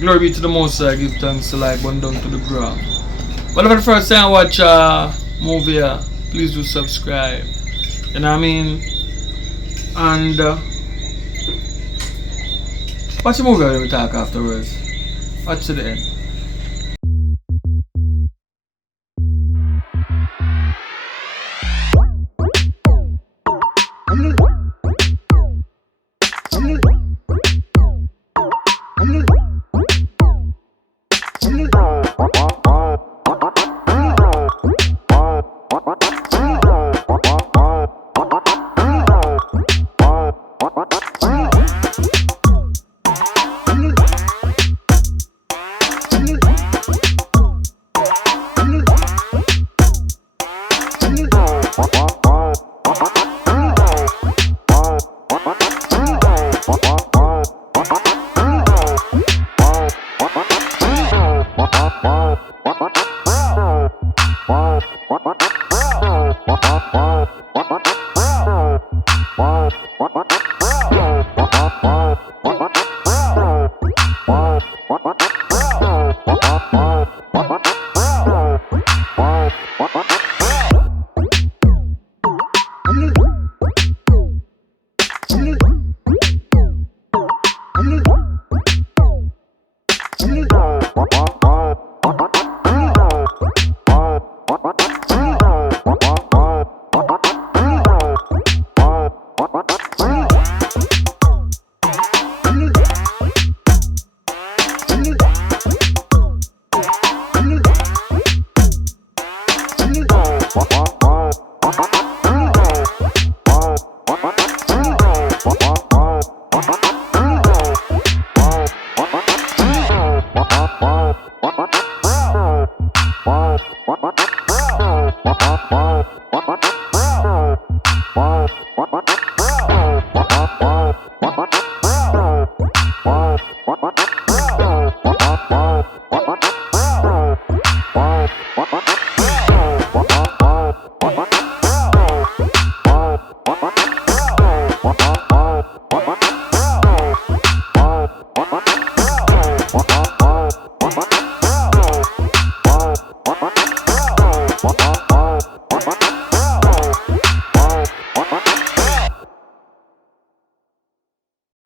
Glory be to the Most High, give thanks to life, burn down to the ground. Whenever the first time I watch a movie, please do subscribe. You know what I mean? And watch the movie when we talk afterwards. Watch to the end.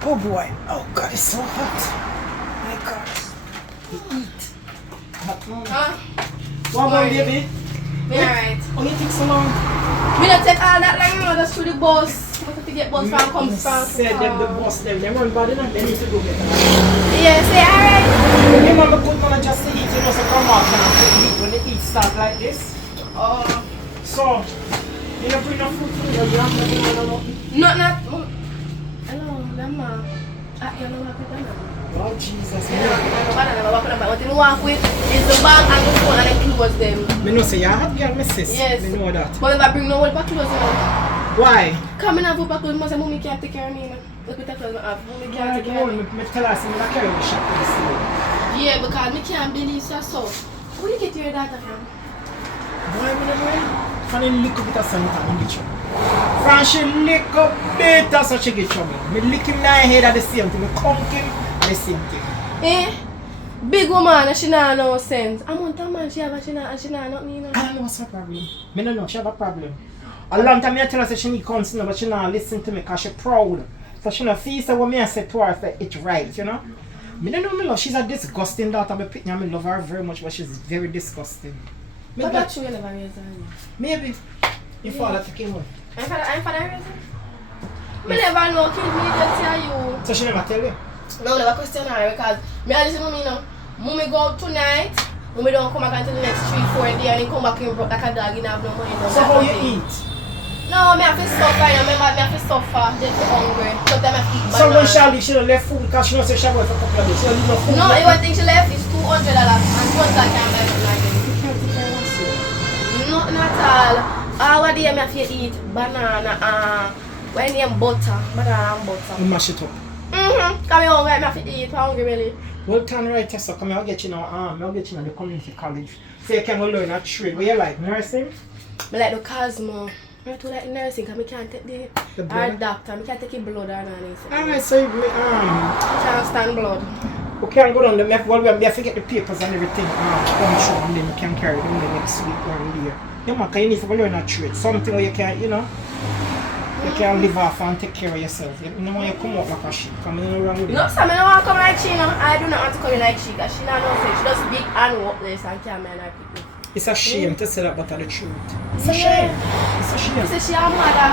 Oh boy, oh god, it's so hot. My god. You eat. Huh? What about baby? Me alright. Oh, you take so long? Me not take all that long, you know, just through the bus. We have to get bus from come from. Said them the boss them run bad enough, they need to go get them. Yeah, say alright. Your mama good man just to eat, you know, so come out now to eat when the eat start like this. Oh. So, you don't bring no food for you, you have nothing or nothing? Not. Hello, Grandma. You know what I'm doing? Oh Jesus, What you walk with is the bag and the phone and the clothes them. me know say you have girl, my sis. Yes. Me know that. But if I bring no one back clothes, Why? come in and put back clothes, I say, Mommy can't take care of me. Look at the clothes I have. Mommy can't take care of me. Me tell her, say, me not carry the shop to the store. Yeah, because me can't believe so. Where you get your data from? Why me never? Fanny lick up bit of something and get you. Fran she lick up bit of such a get you. Me lick him in the head at the same thing. Me conk him at the same thing. Eh? Big woman and she not no sense. I'm on time man she have a she not nothing, you know. I don't know what's her problem. Me don't know, she have a problem. A long time I tell her say she need counseling but she not listen to me because she proud. So she not feel say what me I say to her say it's right, you know. Me don't know me love, she's a disgusting daughter but I love her very much but she's very disgusting. Me But that's true, you never raised her. maybe your father took him away. I'm father raised her? Me never know, kid, me just tell you. So she never tell you? No, never question her because me I listen to me now. Mommy go out tonight, mommy don't come back until the next 3-4 days and then come back in broke like a dog and have no money. No, so how you eat? No, me have to suffer, you know, me have to suffer, just hungry. Sometimes I have to eat So when banana. she leave, she don't left food because she knows say she have work for a couple of days. She don't leave no food. No, the one thing she left is $200 and once I can't buy something like this. You can't take care of yourself. Not at all. What day I have to eat banana, when you butter, banana and butter. You mash it up. Come here, I have to eat, I'm hungry really. Well, turn right, so come here, I'll get you now. I'll get you in the community college. So you can go learn a trade. What you like, nursing? I like the Cosmo. I do like nursing because I can't take The our blood? doctor, I can't take the blood or anything. Alright, so you, I can't stand blood. We can go down the map, well, we have to get the papers and everything come through, and then we can carry them the next week one day. Yeah, man, you need to learn a trade. Something where you can, you know, you can live off and take care of yourself. You know when you come out like a sheep, come in around with you. No, sir, I don't want to come like she, no. I do not want to come in like she, because she not know say she just big and worthless and can't man her people. It's a shame to say that, but the truth. It's a shame. It's a shame. She say she a mother.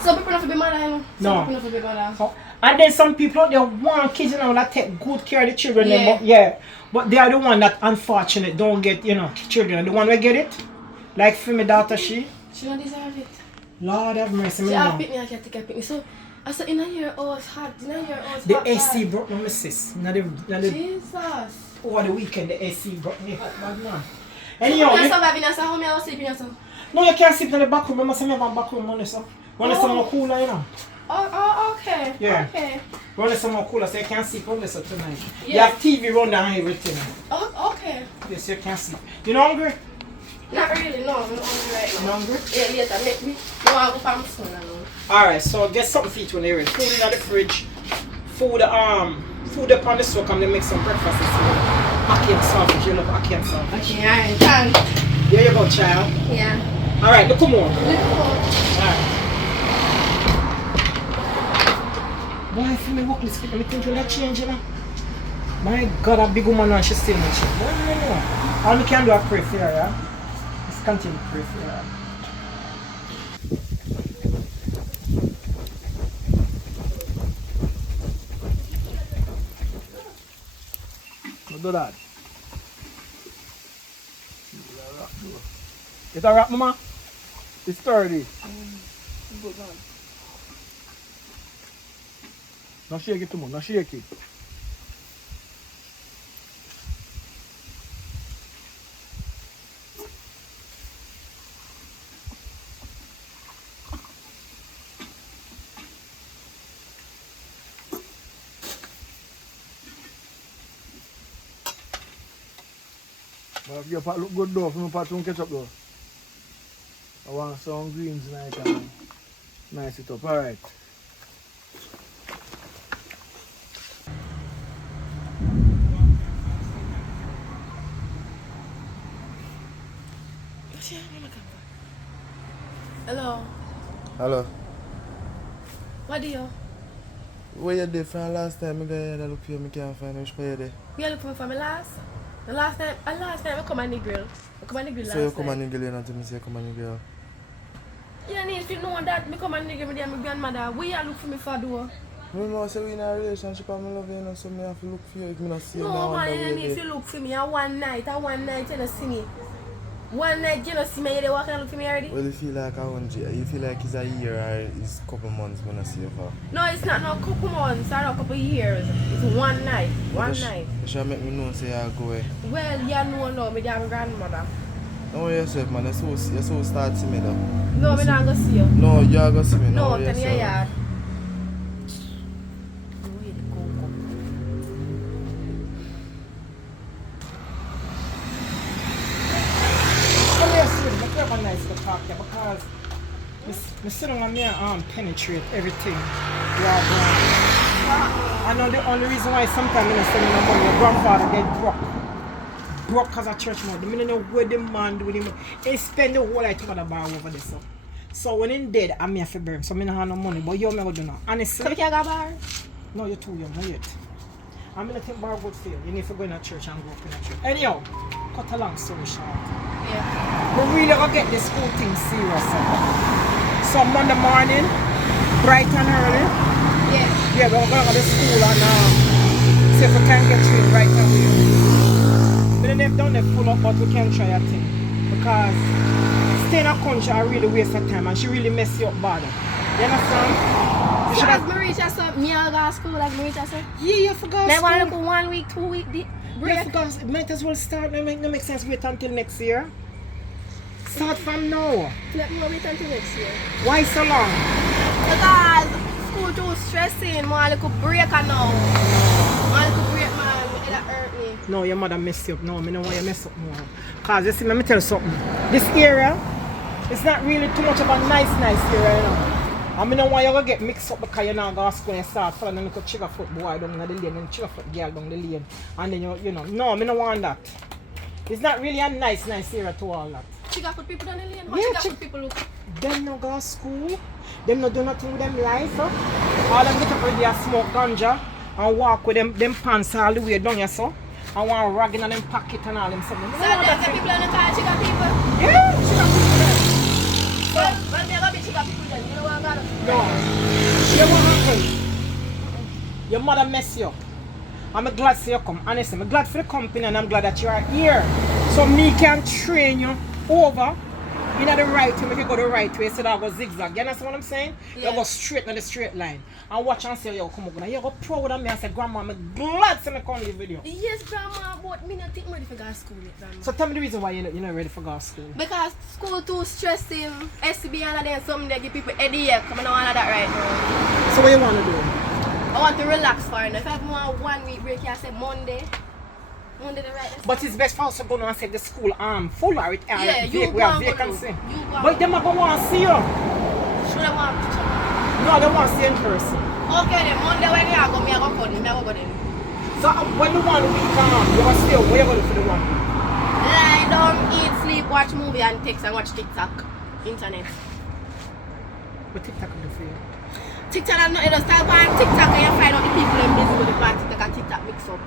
Some people don't be mother, you know. No. Some people don't be mother. So, and then some people, they want kids, you know, that take good care of the children. Yeah. But they are the one that unfortunate don't get, you know, children. The one who get it, like for my daughter, she don't deserve it. Lord have mercy, She me have know. pick me, I can't take her pick me. So, I said, in a year old hot, in a year old The hot. AC broke my sis. Jesus. Over the weekend, the AC broke me hot, bad man. So, Anyhow, you survive in a house, how I was sleeping in a house? no, you can't sleep in the back room. I must have a back room, money, so. When it's more cooler, you know. Oh, okay. Yeah. Okay. When it's more cooler, so you can't sleep on this tonight. Yeah. You have TV run down everything. Oh, okay. Yes, you can't sleep. You not hungry? Not really, no. I'm not hungry right You now. hungry? Yeah, later, make me. No, I'll go for my son alone. Alright, so get something for each when you're ready. Food in the fridge. Food up on the stove. I'm gonna make some breakfast this morning. Ackee and sausage. You love ackee and sausage. Okay, alright, thanks. There you go, child. Yeah. Alright, look come on. Little. Boy, I feel me walk this people, I think you'll change, you know. My God, a big woman and she's still not change. What do you know? All we can do is pray for her, yeah? Let's continue to pray for her. Do that. It's a wrap, mama? It's sturdy. Não shake it too much, não shake it. But your pot look good though, for my pot don't catch up though. I want some greens tonight and nice it up, alright. Hello. Hello. What do you? Where you there from last time? I go ahead and look for you, I can't find which way you there. You looking for me last? The last time I come on the grill. I come on the grill last So you time. come and niggle, you not tell me say you come and niggle. You need to know that I come on the grill with my grandmother. Where you look for me for do? No, no, I say we in a relationship and I love you, you know, so I have to look for you. If I not see you, No now man, wonder you where need you to there. look for me. One night you don't see me. One night you don't see me, you there walking and look for me already? Well, you feel like you feel like it's a year or it's a couple months when I see you for. No, it's not no couple months or a couple years. It's one night. One night. You should make me know say I go away. Well, you know now, me damn grandmother. Don't worry yourself, man. You're so start to me though. No, me not go see you. No, you're going to see me. No, worry tell me your yourself. yard. Nice to talk here because we sit on there and penetrate everything we are doing. I know the only reason why sometimes I say no money, your grandfather get broke as a church man. The minute know where the man do with him, he spend the whole life to the bar over there. So when he dead, I'm here for bury him. So I don't have no money, but you me go do now. Honestly. So you can't go bar? No, you're too young, not yet. I'm gonna think bar good for you. You need to go in a church and go up in a church. Anyhow, cut a long story short. Yeah. We really gonna get this whole thing serious. So Monday morning, bright and early. Yeah. Yeah, we're gonna go to school and see if we can get trained right away. We don't have done it full up, but we can try a thing. Because staying in a country I really waste of time and she really mess you up bad. You understand? You So should as have, me reach us up, me I'll go to school like me reach us up. yeah, you forgot Like school. want to go 1 week, 2 week break. Yeah, forgot. It might as well start. It make sense wait until next year. Start from now. Let me wait until next year. Why so long? Because school too stressing. I want to break now. I want to break, man. It'll hurt me. No, your mother messed you up. No, I don't want you mess up more. Because you see, let me tell you something. This area, it's not really too much of a nice area, you know. I mean, why you get mixed up because you're not going to school and start following a little chigga foot boy down the lane and chigga foot girl down the lane. And then you know, no, I don't want that. It's not really a nice area to all that. Chigga foot people down the lane? How Yeah, chigga foot people look? Them no go to school. Them no do nothing with them life. All them get up with their smoke ganja and walk with them pants all the way down here so. And one rag in them pocket and all them something. So there's the people on the car, chigga people? Yeah, chigga people. So, when they go be chigga people then, you know what I'm gonna do? No. You know what happen? Your mother mess you up. I'm glad to you come. Honestly, I'm glad for the company and I'm glad that you are here. So me can train you over in the right way. If you go the right way, so that go zigzag. You understand what I'm saying? Yeah. You go straight in the straight line. And watch and say you come up. You go proud of me and say, Grandma, I'm glad to come to the video. Yes, Grandma, but me not think I'm ready for go to school yet, Grandma. So tell me the reason why you're not ready for go to school. Because school too stressing, SCB and then something they give people headache. I don't want that right now. So what you want to do? I want to relax for it. If I have more 1 week break, I say Monday. Monday the right. But it's best for us to go and say the school full or it Yeah, you we go have and go vacancy. do. You go But them are going to want to see you. Should I want picture? No, they want to see you in person. Okay then, Monday when you go, me I go call me, I go then. So when the 1 week come, you are still, where you going to for the 1 week? Lie down, eat, sleep, watch movie and text and watch TikTok. Internet. What TikTok do for you? TikTok and you just start going TikTok and you find out the people in busy with the party TikTok and TikTok mix up.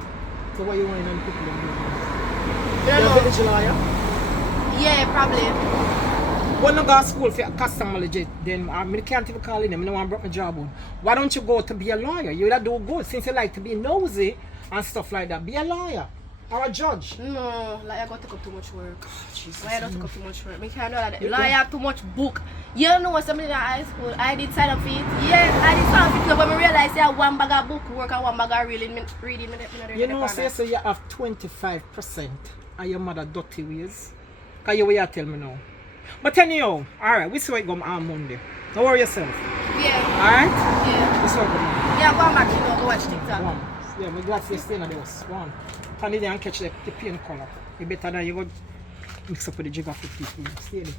So what you want to people in business? You You're a know? village lawyer? Yeah, probably. When you go to school for customer legit, then I can't even call in them, I don't want to break my job on. Why don't you go to be a lawyer? You would do good since you like to be nosy and stuff like that. Be a lawyer or a judge. No, like I got to take up too much work. Jesus, Why I don't take no. up too much work? I can't do that. You Like I have too much book. You know what something in high school, I did sign up for it. Yeah, I did sign up for it. When I realized I have 1 bag of book work and 1 bag of reading. You know, so you have 25% of your mother dirty ways. Because you will tell me now. But anyhow, alright, we see what you go on Monday. Don't worry yourself. Yeah. Alright? Yeah. We see what you go on. Yeah, go back, you know, go watch TikTok. One. Yeah, I'm glad you stay in the house. One. Find it and catch the paint color. You better than you go mix up with the jigger for people. Stay there.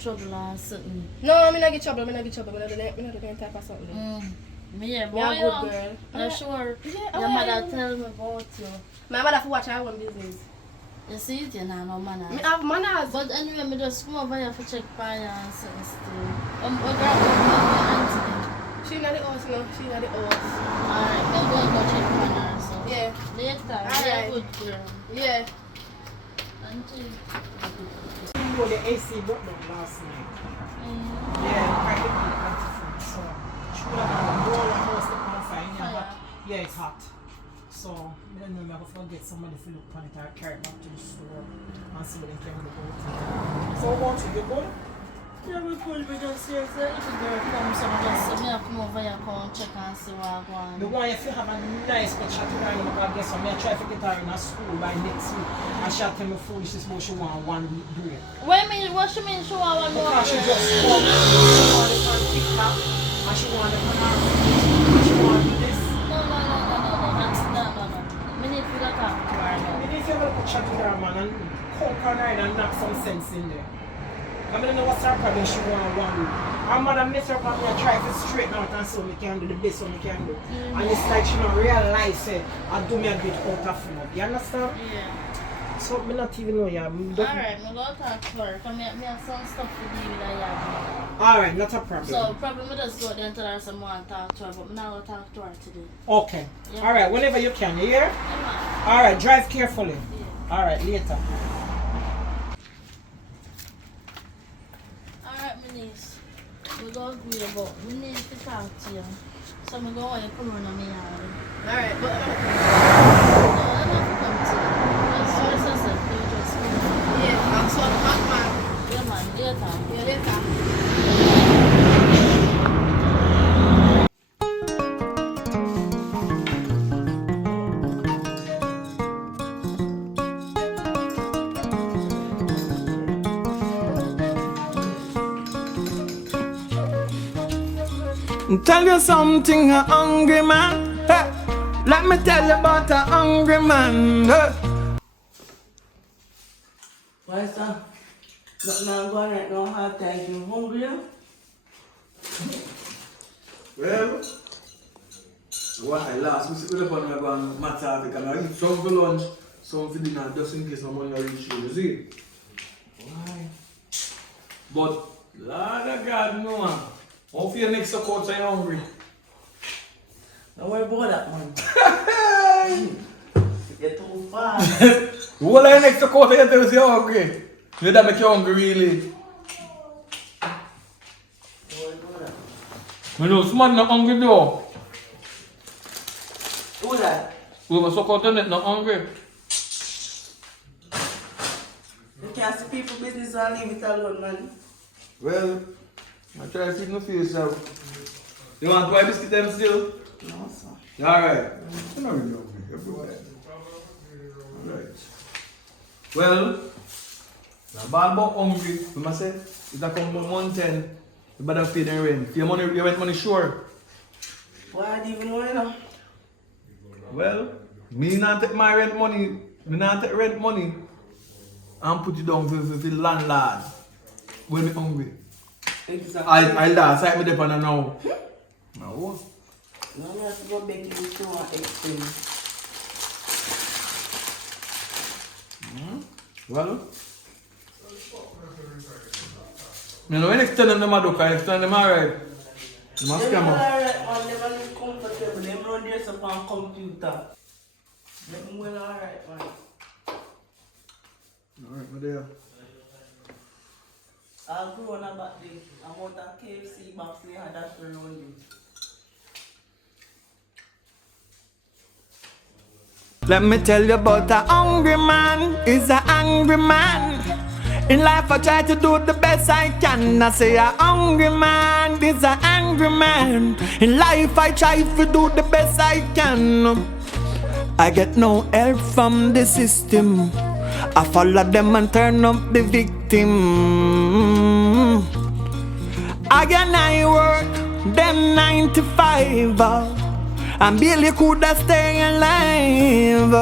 Trouble or something. No, I'm not get trouble. I'm not get trouble. I'm not doing type of something. Yeah, boy, Me a good girl. I'm sure Yeah, your mother tell me about you. My mother for watch her own business. You see it, you know, no manners. Me have manners. But anyway, me just come over here for check fire and certain still. What grab my auntie? She not the house, no. She not the house. Alright, me go check fire so. Yeah. Later, Alright. be a good girl. Yeah. Auntie. You know the AC broke down last night. Yeah, I didn't get anti-freeze. So, she would have had a whole house to come find. Yeah, it's hot. So, I don't know, I'm going to get somebody to look on it or carry it back to the store and see what they can look at. So, what you good? Yeah, we could be just here. So if the girl comes, so me I come over here and check and see what I want. The one if you have a nice picture to her, you know, guess what? I try to get her in a school by next week. And she'll tell me foolishness about she want 1 week break. What she mean she want one more? Because she just come, she want it on TikTok, and she want it on her, she want this. No. Me need to talk to her now. You need to have a picture to her, man, and conquer her and knock some sense in there. I don't know what's her problem, she want 1 week. Her mother mess her up and me try to straighten out and so we can do the best what we can do. And it's like she don't realize it, I do me a bit out of love. You understand? Yeah. So me not even know ya. Alright, I'm going to talk to her. Because I have some stuff to do with her. Alright, not a problem. So probably I just go there and tell her someone to talk to her, but I'm not going to talk to her today. Okay. Yeah. Alright, whenever you can, you hear? Yeah, man. Alright, drive carefully. Yeah. Alright, later. Alright, my niece. We go agree about we need to talk to you. So I'm going to come on my yard. Alright, but No, I don't have to come to you. That's what I said. You just come. yeah, I'm so hot, man. Yeah, man. Later. Yeah, later. Tell you something, a hungry man. Hey, let me tell you about a hungry man. Hey. Why, sir? Not going right now, hard time. You hungry? Yeah? Well, what I last we look on my matter because I eat some for lunch, some for dinner, just in case my money reach you, you see? Why? But, Lord of God, no man. How for your next support so you're hungry? Don't worry about that, man. You're too fast. What are your next support so you tell us you're hungry? You that make you hungry really? Don't worry about that. You know, some man not hungry though. Who that? We must suck out on it, not hungry. You can't see people business and leave it alone, man. Well, I try to see no face out. You want to buy biscuit them still? No, sir. Alright. You're not really hungry. Everywhere. Alright. Well, the bad about hungry, we must say, if that come from 110, you better pay the rent. If your money, you rent money sure. Why do you even know, you know? Well, me not take my rent money, me not take rent money and put it down for the landlord when me hungry. Exactly. I last like me depend on now. No. No, you have to go back to the store and explain. Well, you know when extend them a duck, I extend them alright. You must They're come not up. alright, man. They don't live comfortable. They run their stuff on computer. They're well alright, man. Alright, my dear. I'll grow on about the amount of KFC box they had that for around you. Let me tell you about a hungry man. He's a angry man. In life I try to do the best I can. I say a hungry man is a angry man. In life I try to do the best I can. I get no help from the system. I follow them and turn up the victim. Again I work them 9 to 5. And barely coulda stay alive.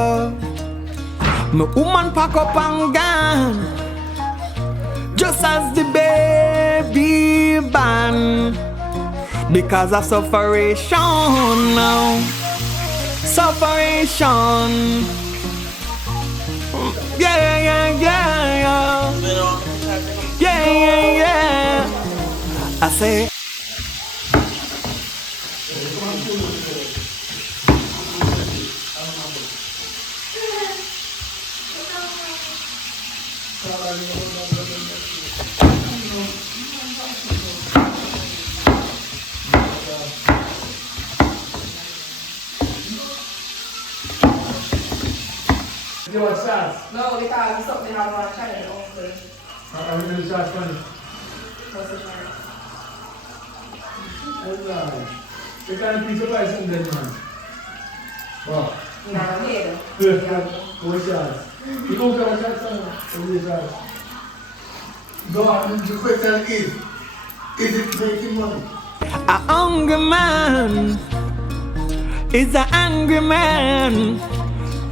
My woman pack up and gone, just as the baby born. Because of sufferation now. Sufferation. Yeah, yeah, yeah, yeah. Yeah, yeah, yeah. I say you want sauce? No, because it's something I want to try to offer. I'm going to sauce funny. What's the matter? You can't piece of rice in there, man. Wow. No, here. What's sauce? You don't get a sauce, son? What's sauce? No, the question is it making money? A hungry man is an angry man.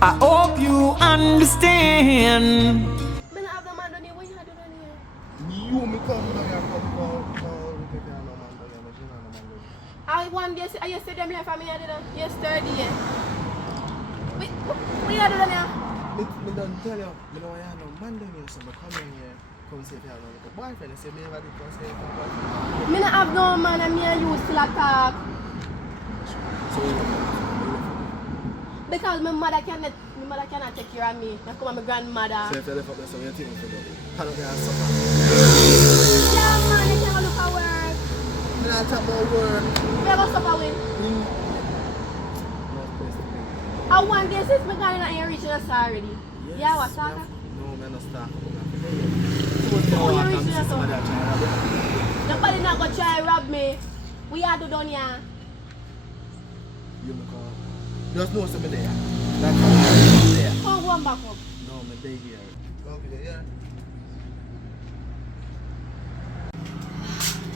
I hope you understand. But I have the man down here. What you have done here? You me come down here, come we take care of no man down here, but you know no man down here. I one day, you said them left for me, I didn't. Yesterday. Wait, what you have done here? Me don't tell you, me know I have no man down here, so me come in here, come say if you have no little boyfriend. I say me never did come say if you have a boyfriend. Me not have no man and me and you still a talk. So you know, Because my mother cannot take care of me. I come with my grandmother. so if you left up there, so you think you do. How do you have suffer? Yeah, man, I can't look at work. Me not talk about work. We have to suffer with. No place to be. I one day since my gone in here reaching us already. Yes, Yeah, what's me that? have- No, me not start. So you I reach can see there, so? somebody that try to rob you. Nobody not gonna try to rob me. We are do done here. You me call. Just know somebody there. That's how I'm there. Come one back up. No, me day here. Come here, yeah.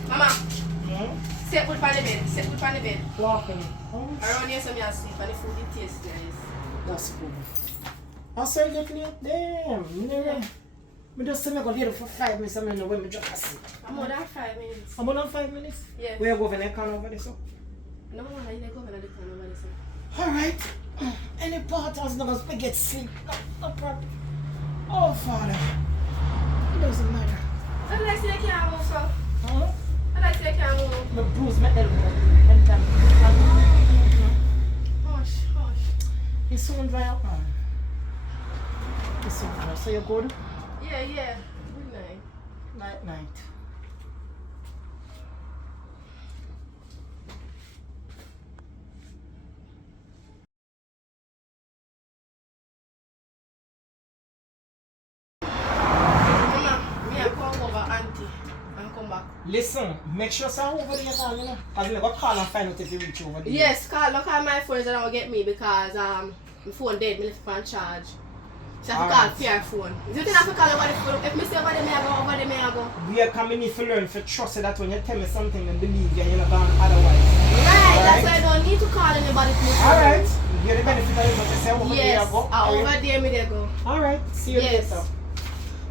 Mama, Hmm? set foot on the bed. Set foot on the bed. Walking. Around here, so me asleep and the food it tastes nice. That's cool. I saw you get late. Damn. Yeah. Me just say me go here for 5 minutes and I know when me drop asleep. I'm more than 5 minutes. I'm on 5 minutes? Yeah. Where you go when I come over there, so? No, I need to go and I can over this. Alright. Any part as long as we get sleep. No problem. Oh, Father. It doesn't matter. I like to say I can't move, so. Huh? I like to say I can't move. Me bruise my elbow. And then, Hush, hush. it's soon dry up, man. It's soon dry. So you're good? Yeah, yeah. Good night. Night. Mama, me I come over auntie and come back. Listen, make sure someone over there, you know. Because I'm going to call and find out if you reach over there. Yes, call my phone is not get me because my phone dead, me left it on charge. So I have to call fair phone. Is it enough to call over the phone? If me say over there, me I go over there, me I go. We are coming in to learn to trust that when you tell me something and believe you, you're not going otherwise. Right, that's why I don't need to call anybody to me. Alright. You're the benefit of it, but you say over there Yes, you go. over there me they go. Alright, see you Yes. later.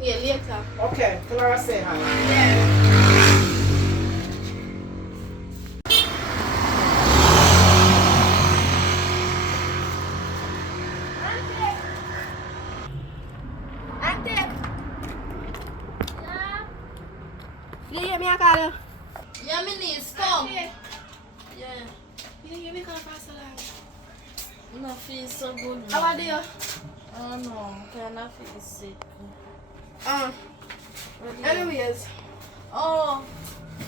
Yeah, later. Okay, Clara say hi. Yeah. Auntie. You hear me, I call you? Yeah, me niece, come. Auntie. Yeah. You hear me call Pastor Lang? I don't feel so good. How are you? Oh no, I don't feel sick. Anyways, Oh.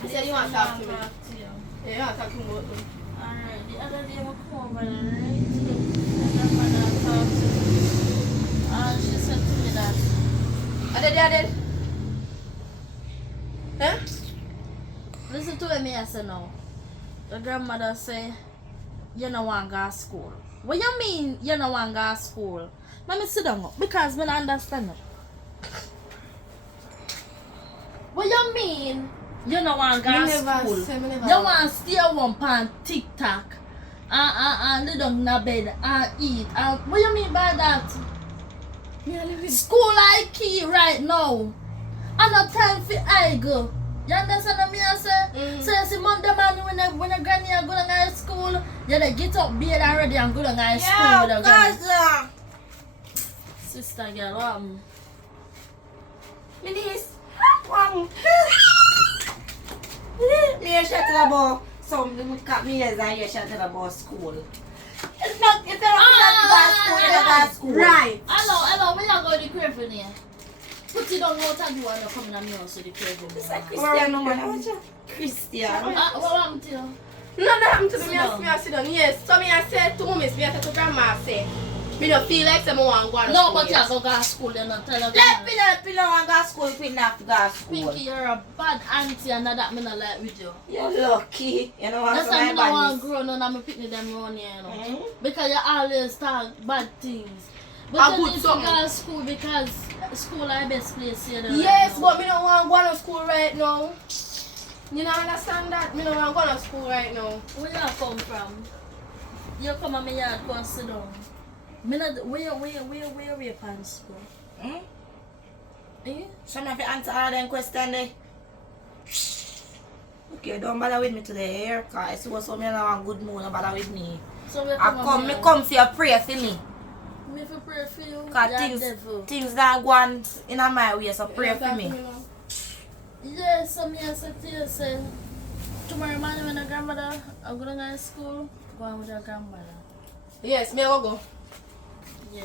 you said you want to talk to me. Talk to you. Yeah, you want to talk to me about me. Alright, the other day I come over there, right? My grandmother talked to me. And she said to me that, I did. Huh? listen to what me I say now. The grandmother say, you don't want to go to school. What you mean you don't want to go to school? Let me sit down because I don't understand it. What you mean you don't want to go to school? You want to stay home on TikTok and lay down in the bed and eat. And what you mean by that? School I key right now. I'm not time for I go. You understand what me I say? So you see Monday morning when a granny go to high school, you they get up bed already and go to high school with a granny. Sister girl, what happened? Minis, me shut about some cut me as I shut about school. It's not if you're not school, you don't go to school. Right. Hello, when you go to the crib here? Put it on what I do and you come in and me also the crib. It's like Christian no man. Christian. What happened to you? No, that happened to Sit me. down. Me, I sit down. Yes. So me, I said to mommy, me, I said to grandma, I said, me don't feel like someone want to go to No, school but you yet. go to school, you not tell her. Let me know and go to school if you not to go to school. Pinky, you're a bad auntie and that me not like with you. You're lucky. You know what That's why I I'm don't want saying? to grow none of my picnic them around here, you know. Mhm. Because you always talk bad things. A But you good need to something. go to school because school is the best place here. Yes, but me don't want to go to school right now. You don't understand that? Me don't want to go to school right now. Where you come from? You come to my yard, go and sit down. Me not, where your pants go? Hmm? Eh? Some of you answer all them questions there. Okay, don't bother with me today, here, cause you was so me in a good mood, don't bother with me. So we I come for you pray for me. Me for pray for you. Cause things that go on in my way, so pray for me. Yes, so me I said to you, say, tomorrow morning when the grandmother, I'm going to go to school, go on with your grandmother. Yes, me will go. Yeah.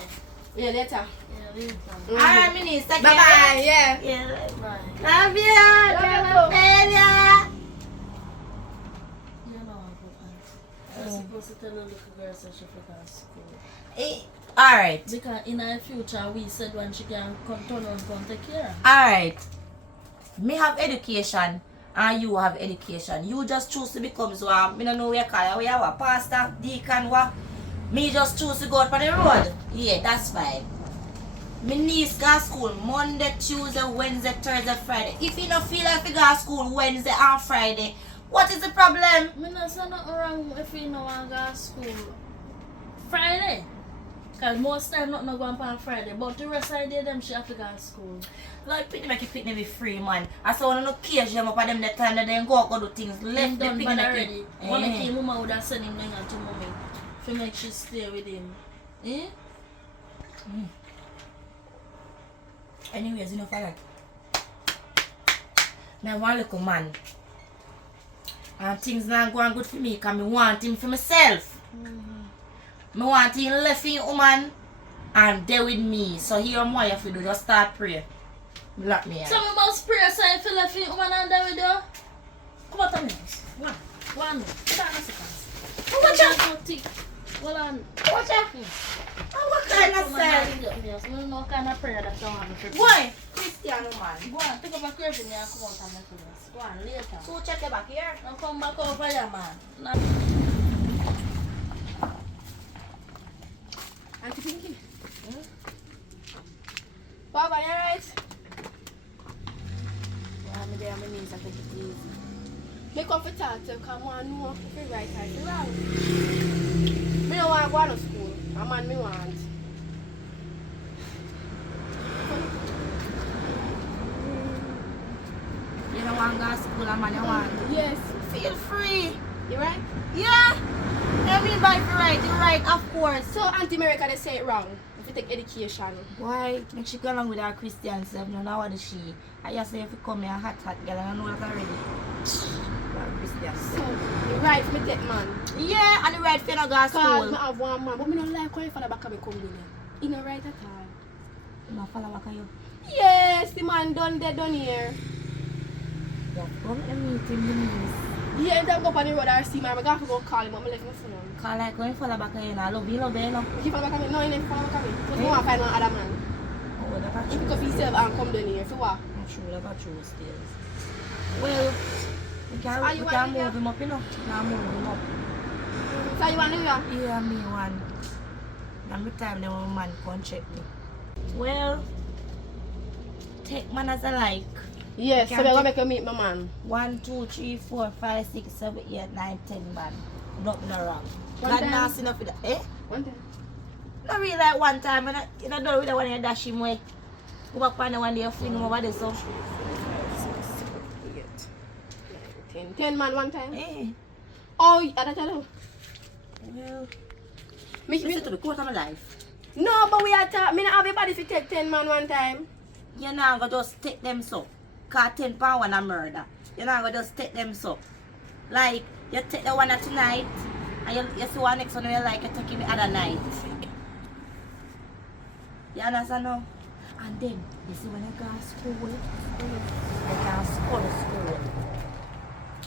Yeah, later. Yeah, later. Alright, Minister. Bye bye. Yeah. Yeah. Bye. Love you. Love you. Failure. You know I go on. I'm supposed to tell the little girl so she can go to school. Alright. Because in the future, we said when she can come turn around and take care. Alright. Me have education and you have education. You just choose to become so I don't know where you call it. We have a pastor, deacon, what? Me just choose to go out for the road. Yeah, that's fine. My niece go to school Monday, Tuesday, Wednesday, Thursday, Friday. If you don't feel like you go to school Wednesday and Friday, what is the problem? I don't say nothing wrong if you don't want to go to school Friday. Because most time nothing go on Friday. But the rest of the day, them she have to go to school. Like, picnic make you picnic be free, man. I saw one no cage them up at them the time that they go do things. Left the done picnic bad already. Eh. When I came, Mama would have sent him down to Mommy to make she stay with him. Eh? Anyways, you know, father. I want little man. And things not going good for me because I want him for myself. I want him left in woman and there with me. So here am I if you do just start pray. Lock me out. So we must pray so I feel like you woman and there with you. Come out of me. One. Put on a second. Watch out. Hold on. Watch out. Oh, what kind of sense? I don't know what kind of prayer that don't have to Boy, Christian man. Go on, take up a curve for me and come out and make this. Go on, later. So check it back here. Now come back over here, man. Now. Auntie Pinky. Baba, you alright? Yeah, I'm there, my knees, I take it easy. Me come for talk to come on, know if you right or you wrong. Me don't want to go to school. A man me want. You don't want to go to school, a man you want. Yes. Feel free. You right? Yeah. I mean by you're right, of course. So Auntie America they say it wrong. If you take education. Why? Make she go along with her Christian self, no know what she. I just say if you come here hot girl and I know that already. Christian. So you right me take man. Yeah, and the right for you to go to Cause I school. have one man, but me don't like how you father back me come in. You know right at all. You know, follow back at you. Yes, the man done there, done here. Yeah, come and meet him, the niece. Yeah, don't go up on the road or see me. I'm going to go call him, but I'm like my phone. Call like going follow back at you now. Love you, you know. If you follow back at me, no, you never follow back at me. But you want to find one other man. Oh, that's You true. pick up yourself and come down here. For what? That's true, that's true still. Well, we can you move want to him up, you know. We can move him up. So you want to do that? Yeah, me one. And the time the man come check me. Well, take man as I like. Yes, so Can we're going to take- make you meet my man. 1, 2, 3, 4, 5, 6, 7, 8, 9, 10 man. Nothing wrong. One God time? not see enough of that. Eh? One time. Not really like one time. And you know, don't really want to dash him away. Go back on the one day, fling him over there, so. 10 man one time. Eh. Oh, I don't know. Well, Me, listen to the quote of my life. no, but we are talking. Me not have everybody if you take 10 man one time. You're not going to just take them so. Because 10 pounds when I murder. You're not going to just take them so. Like, you take the one at tonight, and you see one next one you like, you take him the other night. You understand now? And then, you see when you go to school, you can school.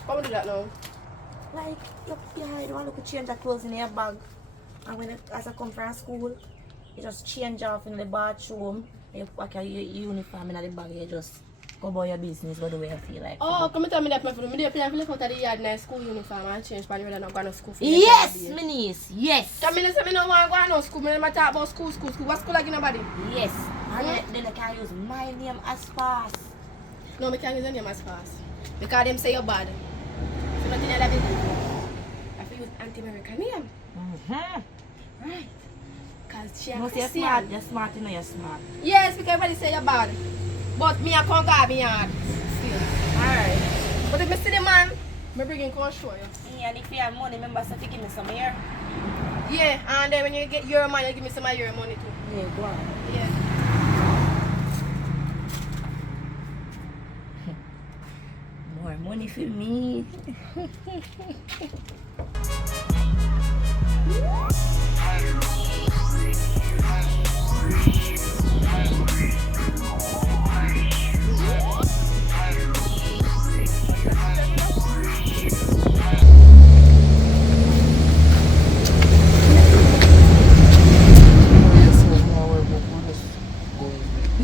How we do that now? Like, you hide one look change of clothes in your bag. And when as I come from school, you just change off in the bathroom. You pack your uniform in the bag, you just go about your business, by the way you feel like. Oh, come tell me that my friend. Me dey plan to look out of the yard nice school uniform and change for the way not going to school. For Yes, my niece, yes. Come in and say me no want to go to school. Me never talk about school. What school like nobody? Yes. And then I can use my name as pass. No, me can't use your name as fast. Because them say you're bad. So nothing I do. I feel use anti-American name. Right. Because she No, a you're Christian. smart, you're smart, you know you're smart. Yes, because everybody say you're bad. But me I can't go me yard. Still. Alright. But if I see the man, me bring him come show you. Yeah, and if you have money, remember to give me some here. Yeah, and then when you get your money, you give me some of your money too. Yeah, go on. Yeah. More money for me.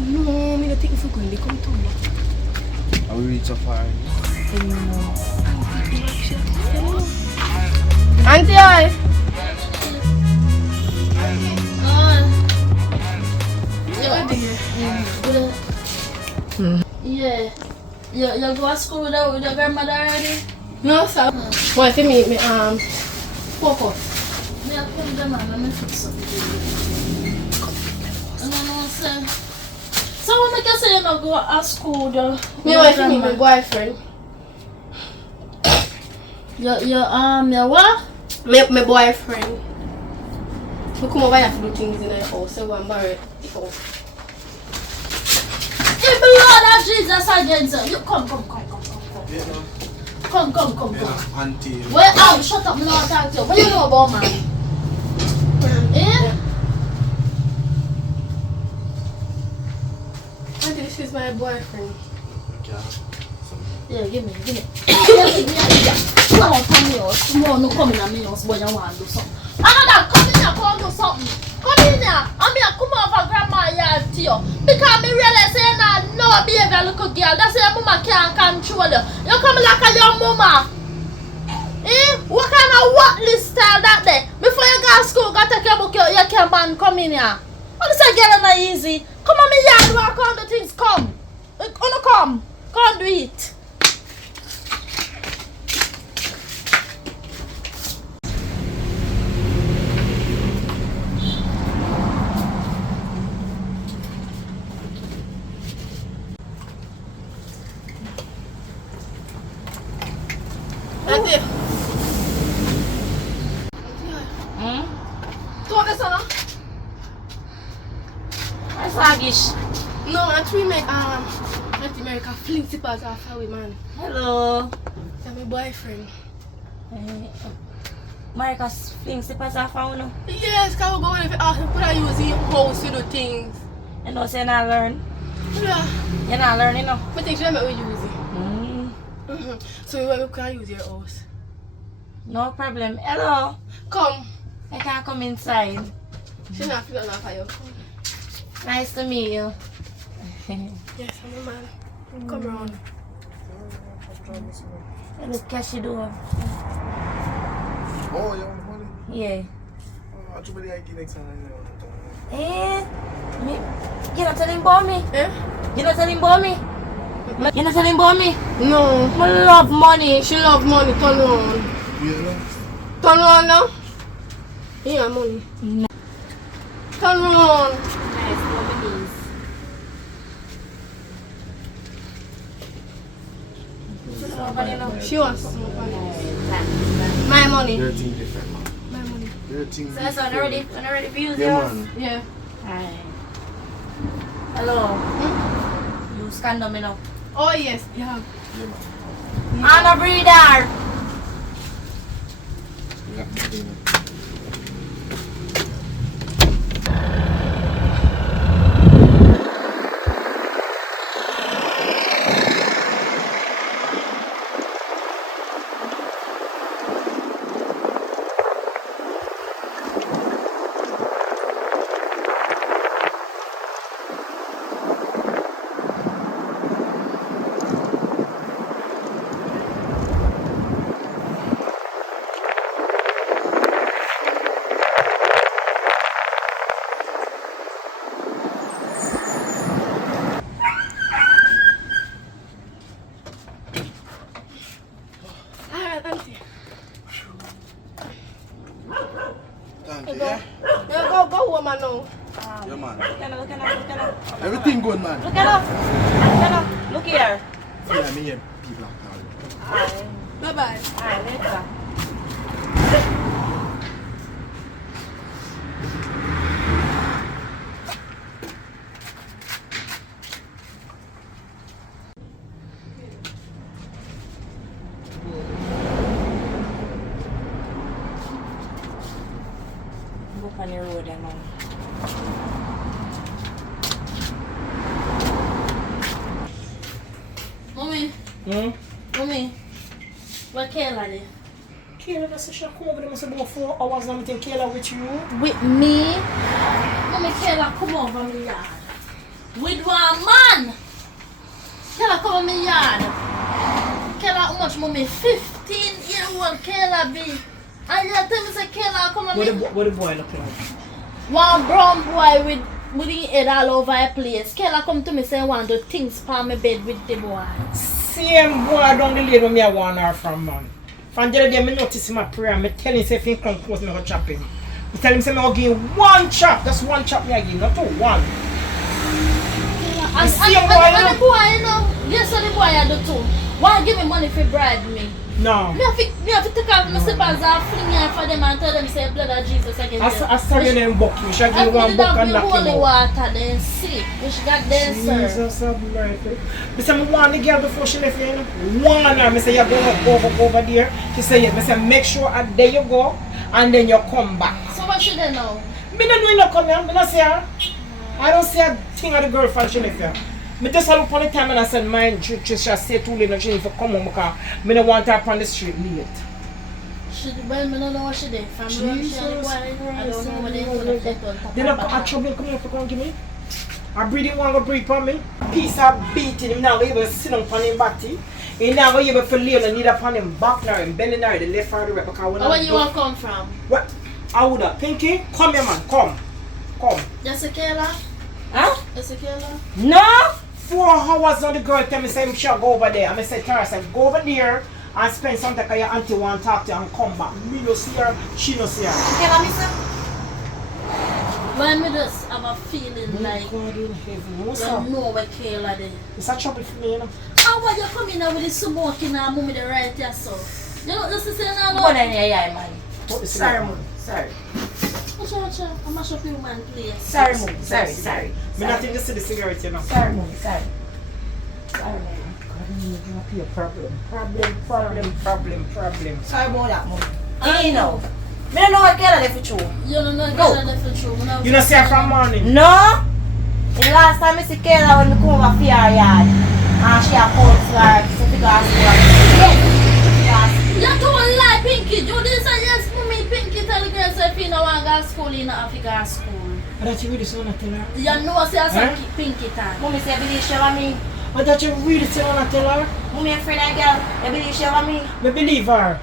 No, me not think for going. They come to me. Are we reach so far? Auntie, I. Yeah. You go to school with your grandmother already? No, sir. Why for me, focus. Me a come them and let me fix something. No, sir. So what make you say you not go to school though? Me wife for me, my boyfriend. Your what? My boyfriend. We come over here to do things in the house, so I'm married. Hey, Lord of Jesus again, sir. You come. Yeah, no. Come. Yeah, auntie. Wait, shut up, me not talk to you. What do you know about man? Eh? Auntie, this is my boyfriend. Yeah, give me. Yeah. Come on, come here. No, come in at me house, boy, you want to do something. Another, come in here, come do something. Come in here. I'm here, come over grandma yard to you. Because me realize you're not no behavior little girl. That's why your mama can't control you. You come like a young mama. What kind of worthless style that there? Before you go to school, go take your book, you can't man come in here. What is that girl not easy? Come on me yard, walk on the things, come. Come do it. Auntie. Talk to son. What's Agish? No, Auntie make Auntie America fling slippers off her man. Hello. That's my boyfriend. Marcus fling slippers off of you. Yes, can we go in if could I use the house to do things? You know, say you not learn. Yeah. You're not learning, no? I think she let me use it. So we can use your house. No problem. Hello. Come. I can't come inside. She's not feeling enough for you. Nice to meet you. Yes, I'm a man. Come round. Look, cash you do. Oh, you want money? Yeah. Oh, I should be like next time. You not telling about me? You not telling about me? You not telling about me? No. I love money. She love money. Turn around. Yeah, Turn around now. Yeah, money. No. Turn around. Nice, love She wants some money. My money. They're thing different, man. My money. They're thing So, I'm ready for you. Yeah, man. Yeah. Hi. Hello. You stand up, me now. Oh yes, yeah. Yeah, man. Anna breeder. Yeah. woman now. Yeah, man. Look at her. Everything good, man. Look at her. Look here. Yeah, me and people are Bye bye. Alright, later. Mommy, where Kayla there? Kayla, that's a shot. Come over there. I said about 4 hours now. I'm taking Kayla with you. With me? Mommy, Kayla come over my yard. With one man. Kayla come over my yard. Kayla, how much mommy? 15-year-old Kayla be. And you tell me say Kayla come over me. What the boy look like? One brown boy with his head all over the place. Kayla come to me say want to things for my bed with the boy. Same boy down the lane when me I want her from, man. From the other day, I notice him a prayer. I tell him, say, if he come close, I go chop him. I tell him, say, I go give him 1 chop. That's 1 chop me I give, not 2, 1. And the boy, you know, yes, the boy I do too. Why give me money for bribe me? No. Me have to take off my slippers and fling it for them and tell them say blood of Jesus again. I saw you them book. You should give 1 book and knock him holy out. water then see. We should got there, sir. Jesus of mercy. I say, I want the girl before she left here. One her. I say, you go over there. She say, yes. I say, make sure that there you go and then you come back. So what should they know? Me don't know you not come here. Me not see her. I don't see a thing of the girlfriend she left here. Me just look on the time and I said, mine, she say too late and she need to come home because I don't want her up on the street late. Well, I don't know what she did. Jesus I don't know what they do. They don't come at trouble, come here to come give me. I breathe one go breathe for me. Piece of beating him now, we able to sit on him body. He now go able to lay on the upon him back now and bending now the left or the right because when where you want to come from? What? I would have. Pinky, come here man, come. That's a Kayla? Huh? That's a Kayla? No! 4 hours now the girl tell me say I should go over there. I say to her, I said go over there and spend some time because your auntie want to talk to her and come back. Me no see her, she no see her. Kayla, miss her? When me just have a feeling like God in heaven, what's you up? know where Kayla did. It's a trouble for me, you know. How are you coming out with the smoking and mommy the right yourself? You know this is saying now. Go on in your yard, man. What is Sorry, it? mom. Sorry. Watch out. I'm not sure if you man please. Sorry, mom. Sorry. Me not think this is the cigarette, you know. Sorry, mom. Sorry. God, you have a problem. Sorry about that, mom. You know. Me don't know what Kayla did for true. You don't know Kayla did for true. You don't see her from morning? No. The last time I see Kayla when I come over for her yard, and she a call to her to figure out You don't lie, Pinky. You didn't say yes, mommy. Pinky tell the girl say if you don't want to go to school, you don't have to go to school. That you really say want to tell her? You know say I Pinky time. Mommy say, I believe she have me. I thought you really say want to tell her? Mommy afraid that girl, I believe she have me. Me believe her.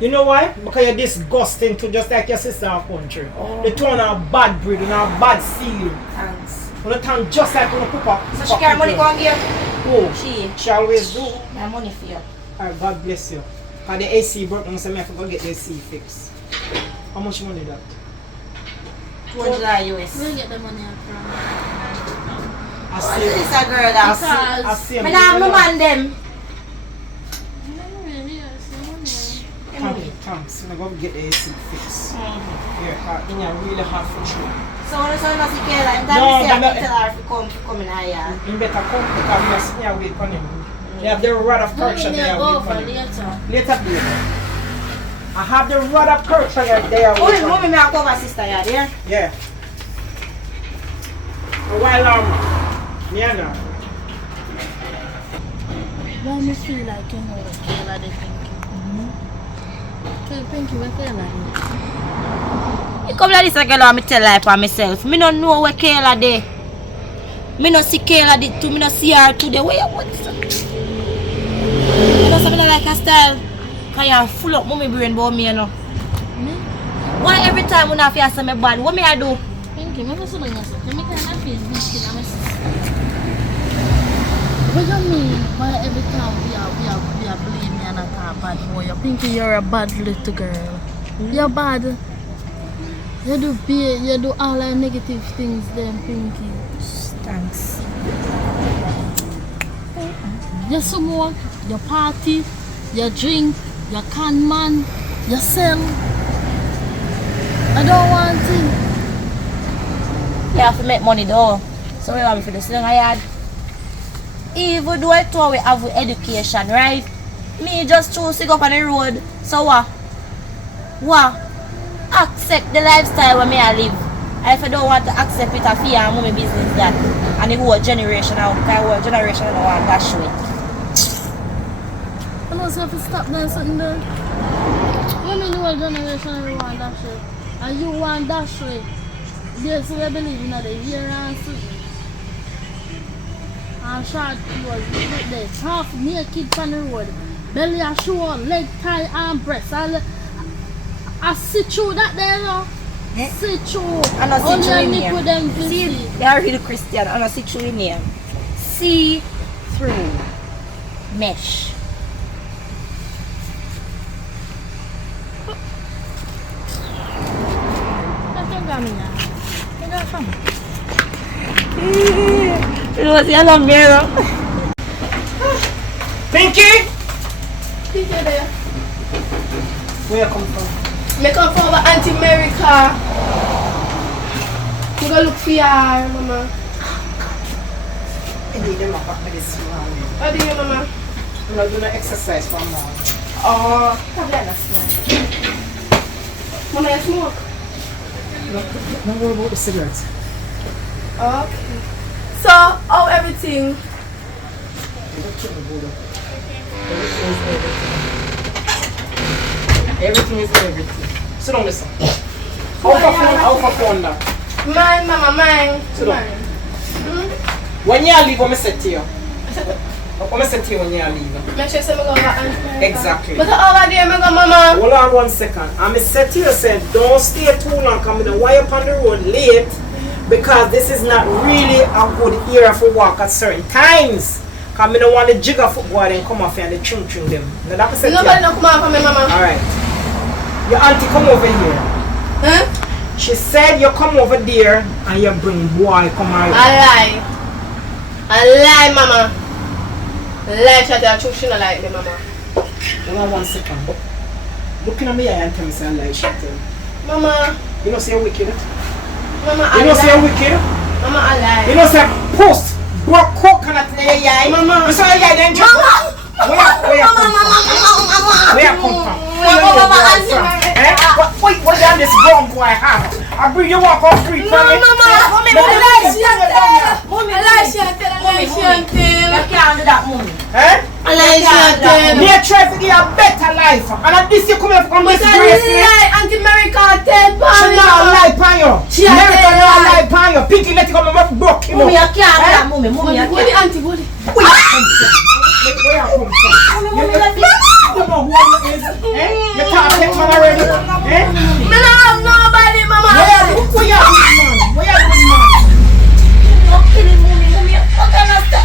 You know why? Because you're disgusting to just like your sister in country. They turn a bad breed and a bad seal. Thanks. When they turn just like when you pop up. So she carry money go and give? Oh, she always do. My money for you. Alright, God bless you. Because the AC broke and so I have to go get the AC fixed. How much money that? $200 US. Where you get the money from? I This see. is a girl that I see. I have no man them. Thanks. I'm going to get the AC fixed. Yeah, because it's really hard for sure. So when you see Kayla, I'm tell her to come in her yard. You better come because we are sitting here waiting for him. You have the rod of correction there waiting for him. Later, baby. I have the rod of correction there waiting for Mommy, him. may I cover sister yard, yeah? Yeah. A while longer. Yeah, no. Why me feel like you know what Kayla did, Pinky? Pinky, what Kayla did? You come like this girl and me tell lie for myself. Me don't know where Kayla dey. Me no see Kayla did too. Me no see her today. Where you want? You know something like a style. Cause you full up mommy brain about me, you know. Me? Why every time when I feel say me bad, what me I do? Pinky, me just don't yourself. You make her not feel wicked and my sister. What do you mean? Why every time we are blame me and I talk bad boy? You Pinky, you're a bad little girl. You're bad. You do all the negative things then, Pinky. Thanks. You smoke, you party, you drink, you can man, you sell. I don't want it. You have to make money though. So we want me for the sling I had. Even though I thought we have education, right? Me just choose to go up on the road. So what? What? Accept the lifestyle where me I live. And if I don't want to accept it, I fear and mommy business, that. And the whole generation, I whole generation don't want to dash with. I know so if you stop doing something there. When the whole generation everyone dash it. And you want dash it. Yes, we believe in the year and something. And short was with the half naked on the road. Belly a show, leg tie and breast. I see through that there now. See through. I don't see through in here. Them See, they are really Christian. I don't see through in here. See through. Mesh. You know what I love mirror. Pinky! Pinky there. Where you come from? Me come from Auntie America. You go look for your mama. Indeed, them up at this morning. How do you, mama? I'm not doing exercise for a morning. Oh, tablet na smoke. Mama, you smoke? Don't worry about the cigarettes. Okay. So, how everything? Everything is everything. Sit down, listen. How for phone now? Mine, mama, mine. Sit down. Mine. When you leave, I'm set to you. I'm set to you when you leave. Make sure you go over Auntie America. Exactly. But over there, me go, mama. Hold on 1 second. I'm set to you saying, don't stay too long. Come in why up on the road late. Because this is not really a good era for walk at certain times. Because I don't want the jigger football and come off and the chung them. Now that's set Nobody no come out for me, mama. Alright. Your auntie come over here. Huh? She said you come over there and you bring boy come out. I lie, mama. Lie, she tell truth, she not like me, mama. Hold on 1 second. Looking at me and tell me say I lie, she tell. Mama. You know say you're wicked? Mama, You know say you're wicked? Mama, I lie. You know say post broke coconut in your eye. Mama. You saw your eye then? Mama. Where you come from? Where you come from? What down this grown boy have? I bring you walk on free from me. Mama, I lie, she tell. I lie, she tell. You can't do that, mommy. Eh? I lie, she tell. Me try to give you a better life. And at this you come here from this grace. Auntie America tell She not lie upon you. She a America tell not lie. lie upon you. Pinky let you come and broke him up. Mommy, you can't do that, mommy. Mommy, you Body, can't. auntie, body. Where you come from? You know who you is? Eh? You can't take man already? Eh? Me no have nobody, mama. Where you good man? Where you good man? You're killing mommy. Mommy, what kind of stuff?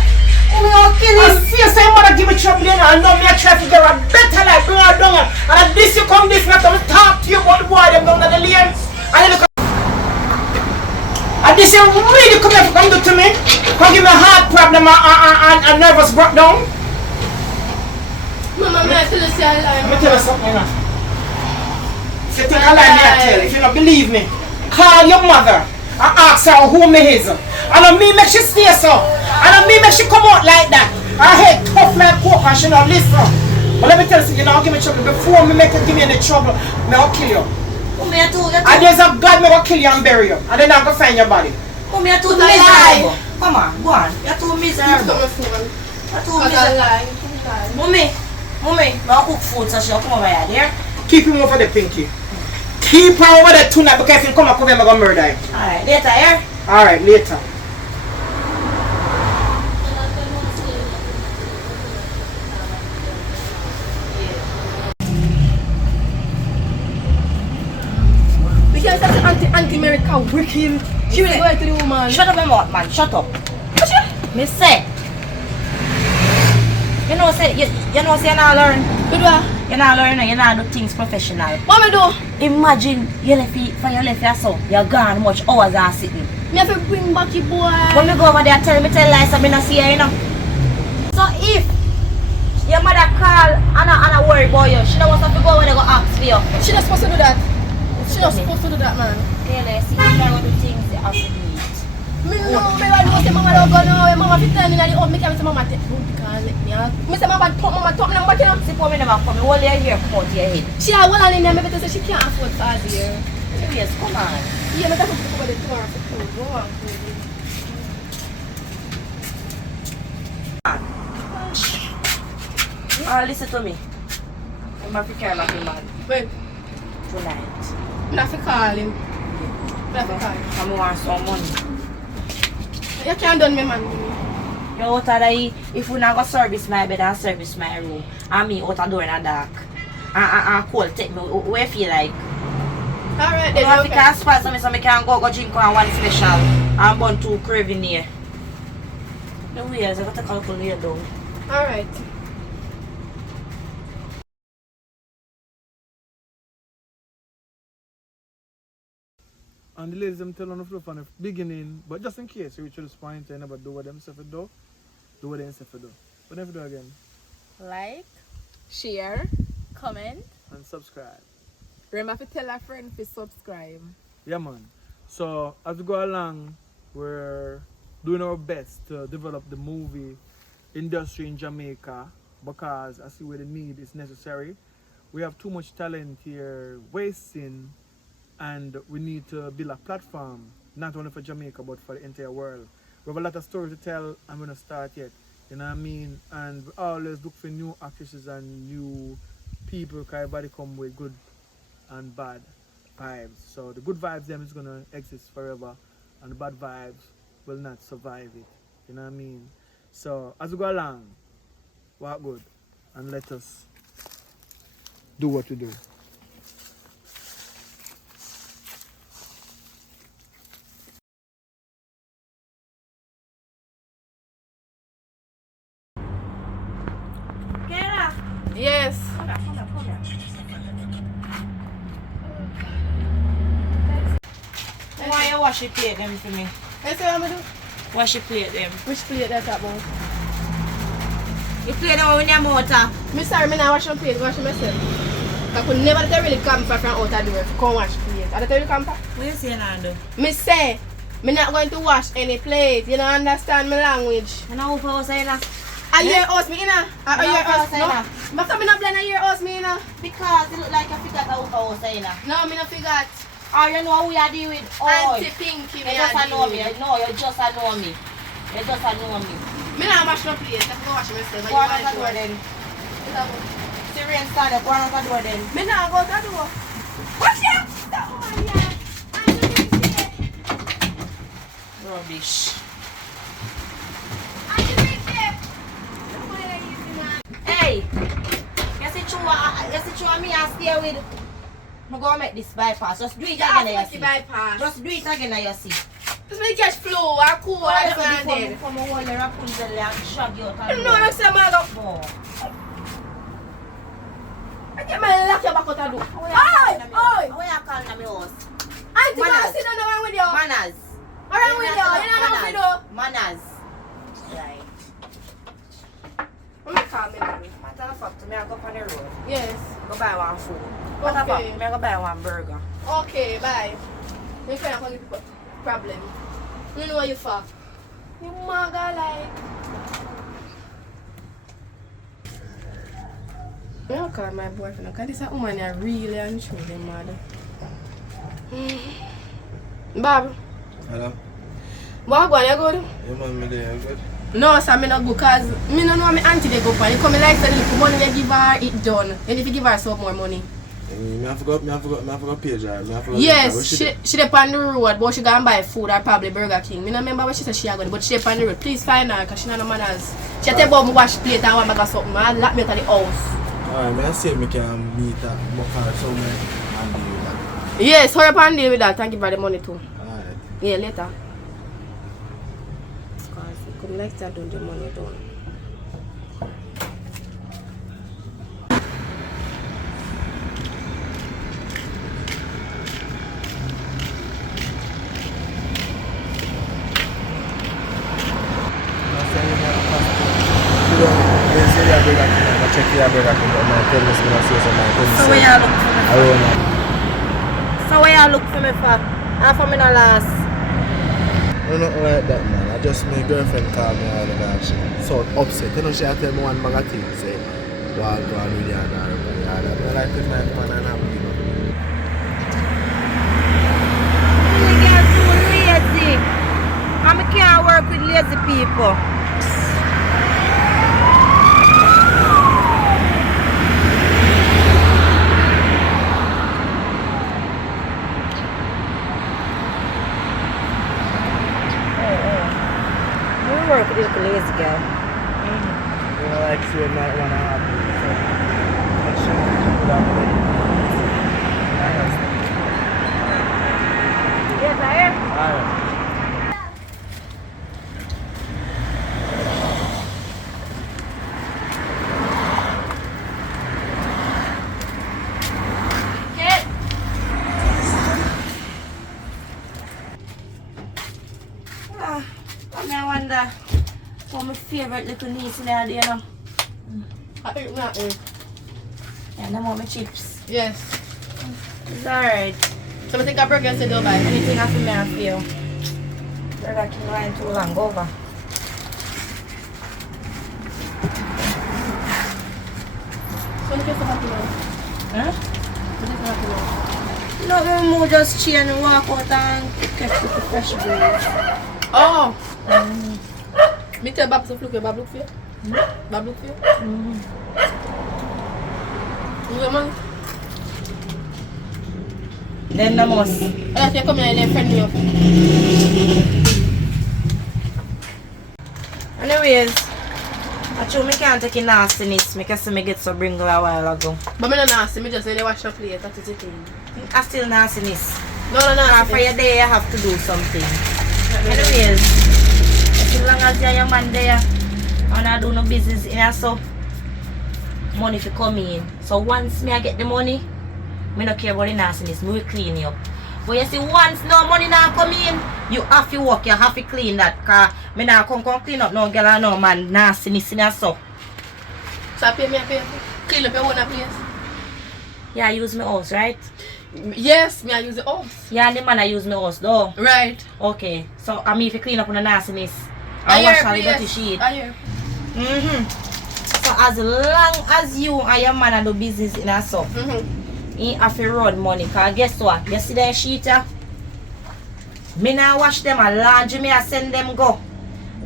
Mommy, you're I killing. see you say mother give me trouble and I know me I try to get a better life, bring her down. And at this you come this not to talk to you about the boy them down at the lane. And you look at and this you really come here to come to me? Come give me a heart problem and nervous breakdown? Mama, me I tell you say I lie. Let me tell you something now. If you think I lie, me I tell you. If you don't believe me, call your mother and ask her who me is. And on me make she stay so. And on me make she come out like that. I hate tough like coke and she not listen. But let me tell you, you know, give me trouble. Before me make you give me any trouble, me I'll kill you. Mommy, you too. And there's a God me will kill you and bury you. And then I'm going to find your body. Mommy, you're too But I lie. miserable. Come on, go on. You're too miserable. You're too miserable. Mommy, I'll cook food so she'll come over here, dear. Keep him over there, Pinky. Keep her over there tonight because if you come up with him, I'm going to murder him. Alright, later, here. Alright, later. Because that's Auntie America wicked. She will go to the woman. Shut up, my mouth, man. Shut up. Me say. You know, say you not learn. You do what? You not learn, you not do things professional. What me do? Imagine you left your son, you're gone much hours are sitting. Me have to bring back your boy. When me go over there, tell lies, I not see her, you know. So if your mother call and worry about you, she don't want to go when they go ask for you. She not supposed to do that. She not supposed to do that, man. Really, see, you don't do things you have to do it. Me know, me want to say mama don't go now. Mama fit tell me that the old me can say mama take food because let me out. Me say mama talk me back, you know. See, for me never come, me hold your hair come out your head. She a well in there, me better say she can't afford for a year. Serious, come on. Yeah, me have to go over the tomorrow for food. Go on, food. Listen to me. I'm going to care about your man. Wait, Tonight. I'm have to call him. I'm have to call him. I want some money. You can't done me, man. You out of the, if we not go service my bed and service my room, and me out the door in the dark, and cold take me, where you feel like? Alright, You then. have to Okay. can sponsor me so I can go drink one special and bun 2 craving here. The wheels, I got to calculate down. Alright. And the ladies them tell on the floor from the beginning, but just in case you reach this point and never do what them say for do what them say for do. What them do again? Like, share, comment. And subscribe. Remember to tell a friend to subscribe. Yeah man. So as we go along, we're doing our best to develop the movie industry in Jamaica because I see where the need is necessary. We have too much talent here wasting, and we need to build a platform not only for Jamaica but for the entire world. We have a lot of stories to tell. I'm gonna start yet. You know what I mean? And we always look for new actresses and new people because everybody come with good and bad vibes. So the good vibes them is gonna exist forever and the bad vibes will not survive it. You know what I mean? So as we go along, work good and let us do what we do. Kera! Yes. Come here. Why you wash your plate them for me? That's what I'm gonna do. Wash your plate them. Which plate that's about? You play them with your motor. Me sorry, me not wash my plate, wash myself. I could never let really come from out the door to come wash plate. I tell you come back. What you saying, Nando? Me say, me not going to wash any plate. You don't understand my language. You know who was saying that? A year house me inna. A No, year house say no. that. But me not blend a year house me inna. Because it look like you forgot who was saying that. No, me not forgot. Oh, you know who you are dealing with? Oh, Auntie Pinky you me just a know deal me. with. No, you just know me. You just know me. Me not wash no plate. Let's go wash myself. Go on out the door then. Me See rain started. Go on out the door then. not go to the door. Watch out! That woman here. Rubbish. Hey, you see true me and stay with. I'm going to make this bypass. Just do it again and you see. Bypass. Just do it again and you see. Just make catch flow or cool or something. Before I hold the Rapunzel and shove you out I of know I say man go. No. I get my lock your back out of the door. Oi! Why you calling at my house? Auntie, Manners. go sit down around with you. Manners. Around with you. You know what to do. Manners. Right. Let me call me now. Matter of fact, I go up on the road. Yes. Go buy one food. Matter of Okay. fact, I go buy one burger. Okay, bye. You can't give you problem. You know what you for? You maga like. I don't call my boyfriend because this woman is really and truly mad. Bob, Hello? what going you good? Yeah man, me there, good? No, sir, me not good because me don't know my auntie they go for. You come like say the money they give her it done. And if you give her some more money. Me I forgot page her. Yes, she dey on the road, but she gonna buy food or probably Burger King. Me not remember what she said she going, but she dey on the road. Please find her because she not no manners. She tell about me wash plate and one bag of something. I lock me out of the house. Alright, me I say me can meet her, but so me and deal with that. Yes, hurry up and deal with that and give her the money too. Alright. Yeah, later. Because you could like that doing the money down. So where you look for me for? So where you look for me for? And for me no last. No, nothing like that, man. I just my girlfriend called me all the time. She so upset. You know, she tell me one bag of things. Say, go on with you and all that. I like to my man and I'm you know. You get too lazy. And I can't work with lazy people. You know, like so might wanna happen. So make sure you put out already. Yes, I am. Alright. I wonder what my favorite little niece in there, you know. I eat nothing. Yeah, them want my chips. Yes. It's alright. So I think I burger to Dubai. Anything I feel me, I feel. Burger King line too long, go over. So what is happy now? Huh? What is happy now? No, my mom just chill and walk out and catch the fresh breeze. Oh! Me tell Bab to look here. Bab look for you. Bab look for you. You man? Then the most. I you come here and then friend me up. Anyways, I told me can't take a nastiness because I get some bringle a while ago. But me not nasty, me just say they wash the plate, that is the thing. I still nastiness. No, no, no. For your day, you have to do something. Anyways, as long as you're your man there, and I do no business in here, so money for come in. So once me I get the money, me don't care about the nastiness, me will clean you up. But you see, once no money now come in, you have to work, you have to clean that. Cause me now come clean up no girl and no man nastiness in here, so. So I pay me, clean up your own place. Yeah, I use my house, right? Yes, me I use the house. Yeah, and the man I use my house though. Right. Okay, so I mean if you clean up on the nastiness, I I wash hear all the dirty place. sheet. I hear. So as long as you and your man do business in a so, he have to run money. Cause guess what? You see that sheet here? Me now wash them a laundry, me I send them go.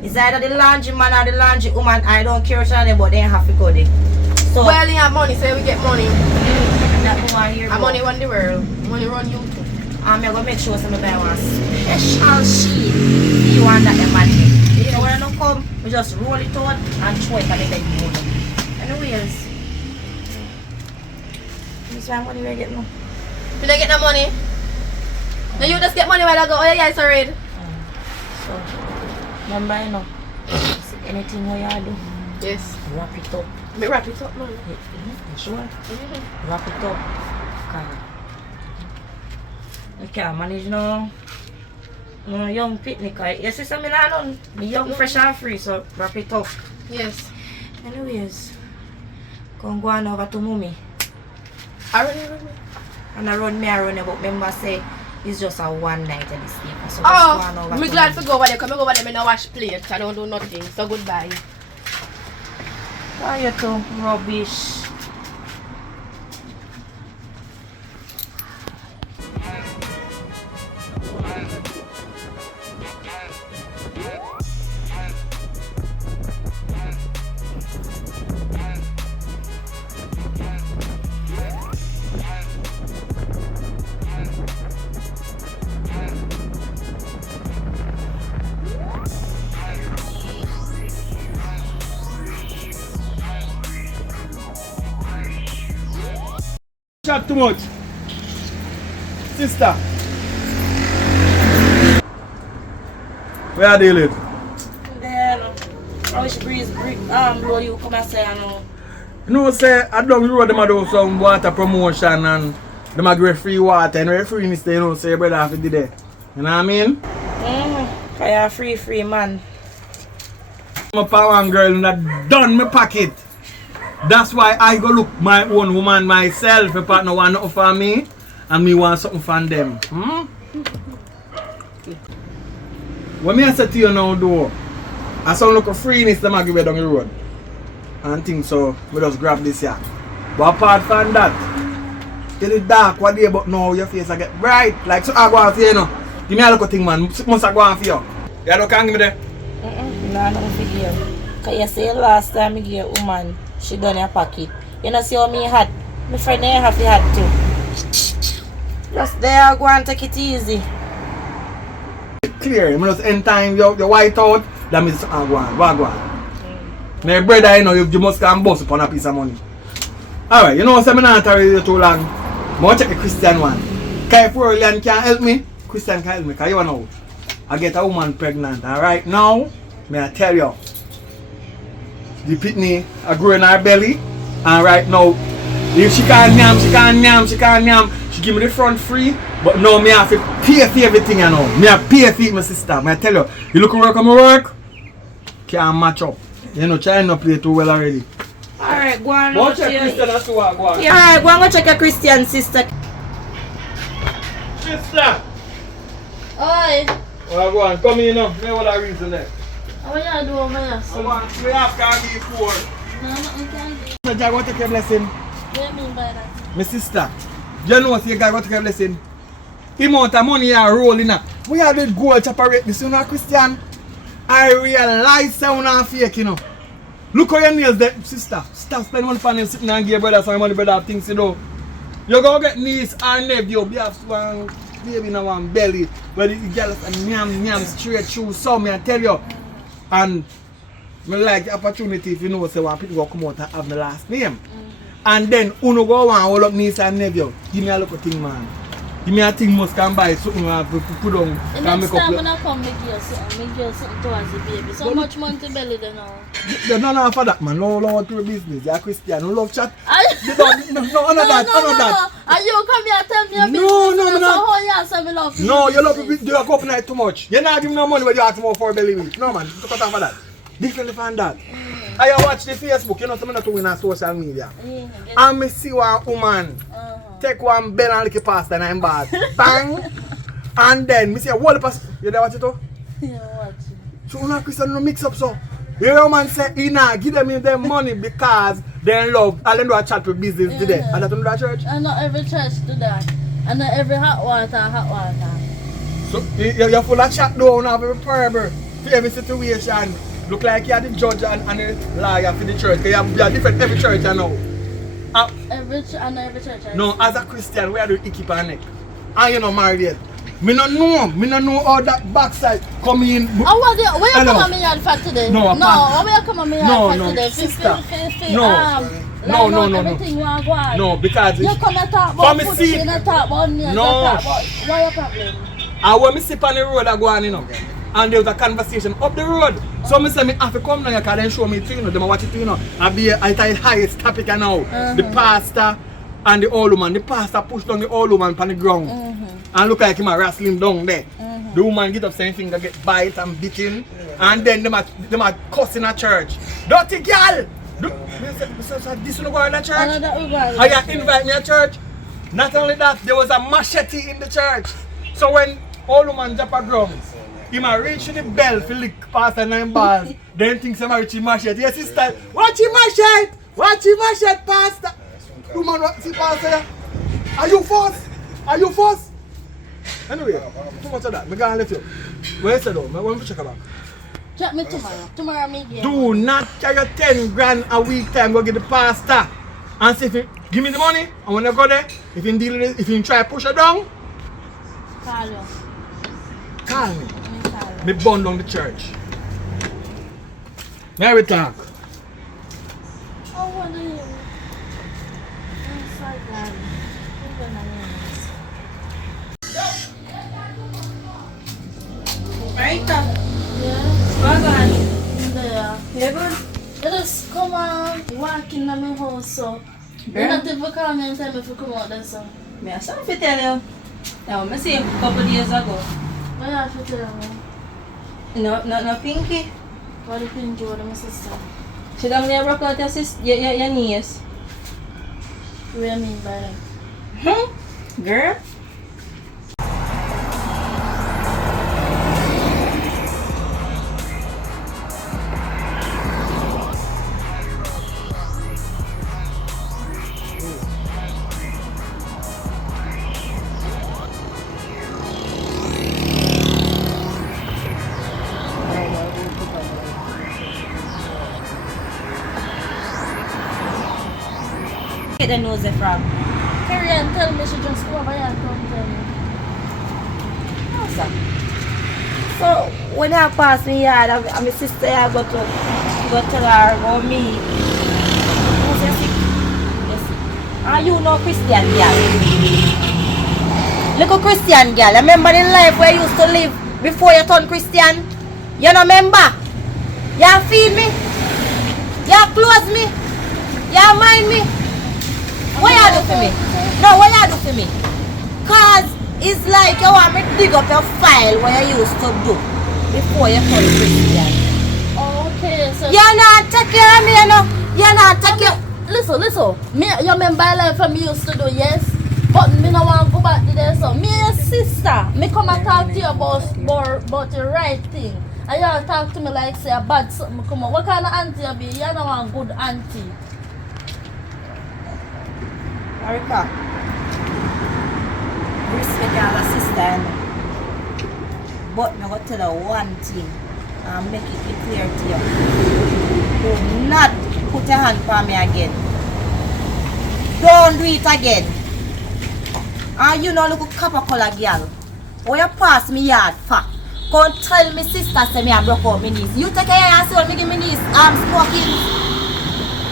It's either the laundry man or the laundry woman. I don't care which one of them, but they have to go there. So Well, you have money, so we get money. that woman here. And money run the world. Money run you too. I'm gonna make sure some of them want special sheet. You want that the man. So when I don't come, we just roll it out and throw it on the bed. Anyways, this one money we get now. You don't get no money. Then you just get money while I go, oh yeah, it's alright. So, remember, you know, anything what you do, Yes. wrap it up. Me wrap it up, man. You sure? Wrap it up. Cause you can't manage no young picnic. You see something I don't, me young, fresh and free, so wrap it up. Yes. Anyways, come go on over to mommy. I run. And I run you, but remember say it's just a one night and it's sleep. So just go on Oh, over me to glad mommy. to go over there. Come over there, me no wash plate. I don't do nothing. So goodbye. Why you too rubbish? Chat too much. Sister. Where are they live? There, I wish breeze blow you come and say I know. You know, say, I don't know them do some water promotion and them a give free water and referee in you know, say your brother have to do that. You know what I mean? For your free man. I'm a power and girl and that done my pocket. That's why I go look my own woman myself. My partner want nothing for me and me want something from them. What me I say to you now though, I saw look a freeness them a give you down the road. And think so, we just grab this here. But apart from that, till the dark what day but now your face I get bright. Like so I go on for you know. Give me a little thing man, must I go on for you. You don't can give me there? No, no, for you. Cause you say last time I give a woman, she done her pocket. You know see how me had? My friend there have to had too. Just there, go and take it easy. Clear, you just end time your white out, that means go on. My brother, you know, you must come bust upon a piece of money. Alright, you know what I'm not already too long. I want to check the Christian one. If Roland can help me, Christian can help me. Because you know, I get a woman pregnant. And right now, may I tell you, the pitney are growing her belly. And right now, if she can't yam, she give me the front free. But now, me have to pay for everything, you know. Me have to pay for it, my sister. May I tell you, you look at work on my work, can't match up. You know, trying to play too well already. Alright, go on. Go check Christian as to what, go on. Alright, go on, go check your Christian sister. Sister! Oi, Well, go on, come in now. Know what I reason there. what you do over here, son? Come on, we have to be poor. No, nothing can do. So, God, what take your blessing? What do you mean by that? My sister, you know what God what take your blessing? The amount of money you are rolling up. We have the gold to operate this, you know, Christian. I realize that you're not fake, you know. Look how your nails there, sister. Stop spending money for them sitting and give your brother some money, brother, things you know. You go get niece and nephew, you have one baby in one belly, where the girls and yam straight through, so me I tell you. And I like the opportunity if you know, say when people go come out and have the last name. And then, uno go and hold up niece and nephew. Give me a little thing, man. Give me a thing must can buy something put on. The next time when I come, make you something towards the baby. So much money to belly then now. There's none for that, man. No love to business. You're a Christian. No love chat. No, that. And you come here and tell me your No, business. So how you say me love you? No, you love you go up night too much. You're not giving no money when you ask more for a belly week. No, man. Don't cut off for that. Differently from that. I watch the Facebook. You know, something not to win on social media. And I see one woman take one bell and lick a pasta and I'm bad. Bang! And then, I see a whole person. You there watch it too? Yeah, watch it. So, you know, Christian, no mix up so. The woman say, give them money because they love. And then do a chat for business today. And that's another church? And not every church do that. And not every hot water. So, you're full of chat though, now every parable for every situation. Look like you're the judge and the lawyer for the church. You're different every church, you know. Every church. No, as a Christian, we are doing keep our neck. And you know married yet. Me no know all that backside come in. Oh, where you come on me yard for today? No, where you come on me yard for today? Sister. Everything you want to go on. No, because you come and talk about food, you don't talk about news, no. Talk about what your problem? And when me sit on the road I go on, you know, and there was a conversation up the road. So I say me have to come now, you can then show me too, you know, them watch it, you know. I tell highest topic now. The pastor and the old woman. The pastor pushed down the old woman on the ground. And look like him a wrestling down there. The woman get up saying things that get bite and beaten. And then them are cussing at church. Dirty girl! This will go in the church. I invite me to church. Not only that, there was a machete in the church. So when old woman jump a ground, he might reach the bell for lick past the 9 balls. Then thinks he might reach the machete. Yes, sister, watch him machete! Watch him machete, pastor! You man, see pastor? Are you forced? Anyway, too much of that. I'm going to let you. Where is it though? I want to check about. Check me tomorrow. Tomorrow me here. Do not carry 10 grand a week time. Go get the pastor. And say, if you give me the money, and when I go there, if you deal with it, if you try to push her down, call you. Call me. Me burn down the church. Now we talk. Oh, what are you? I'm sorry, God. Marita, Yes. what's on? There. You good? You just come and walk in my house, so. You not even call me and tell me if you come out there, so. Me have something to tell you. Now, I see a couple days ago. What you have to tell me? No Pinky. What do you think you want my sister? She done me broke out your niece. What do you mean by that? Girl. Get the nose from. Carry and tell me she just go over here and come tell me. So when I pass me yard, and my sister I go to go tell her about me. Who's your sick? Yes. And you know Christian girl. Little Christian girl. Remember the life where you used to live before you turned Christian? You know remember? You feed me? You clothe me? You mind me? What you do for me? No, what you do for me? Cause it's like you want me to dig up your file what you used to do before you turn Christian. Okay, so You're not take care of me, you know. You're not take care. listen. Me, you remember life me used to do, yes? But me no want to go back to there, so me and your sister, me come and talk to you about the right thing. And you talk to me like say a bad something come on. What kind of auntie you be? You know one good auntie. Marika, respect your sister, you know. But I'm going to tell her one thing and make it be clear to you. Do not put your hand on me again. Don't do it again. And you know, look at copper color girl. When you pass me yard for, come tell me sister say me I broke out my knees. You take care of yourself, me give me knees, smoking.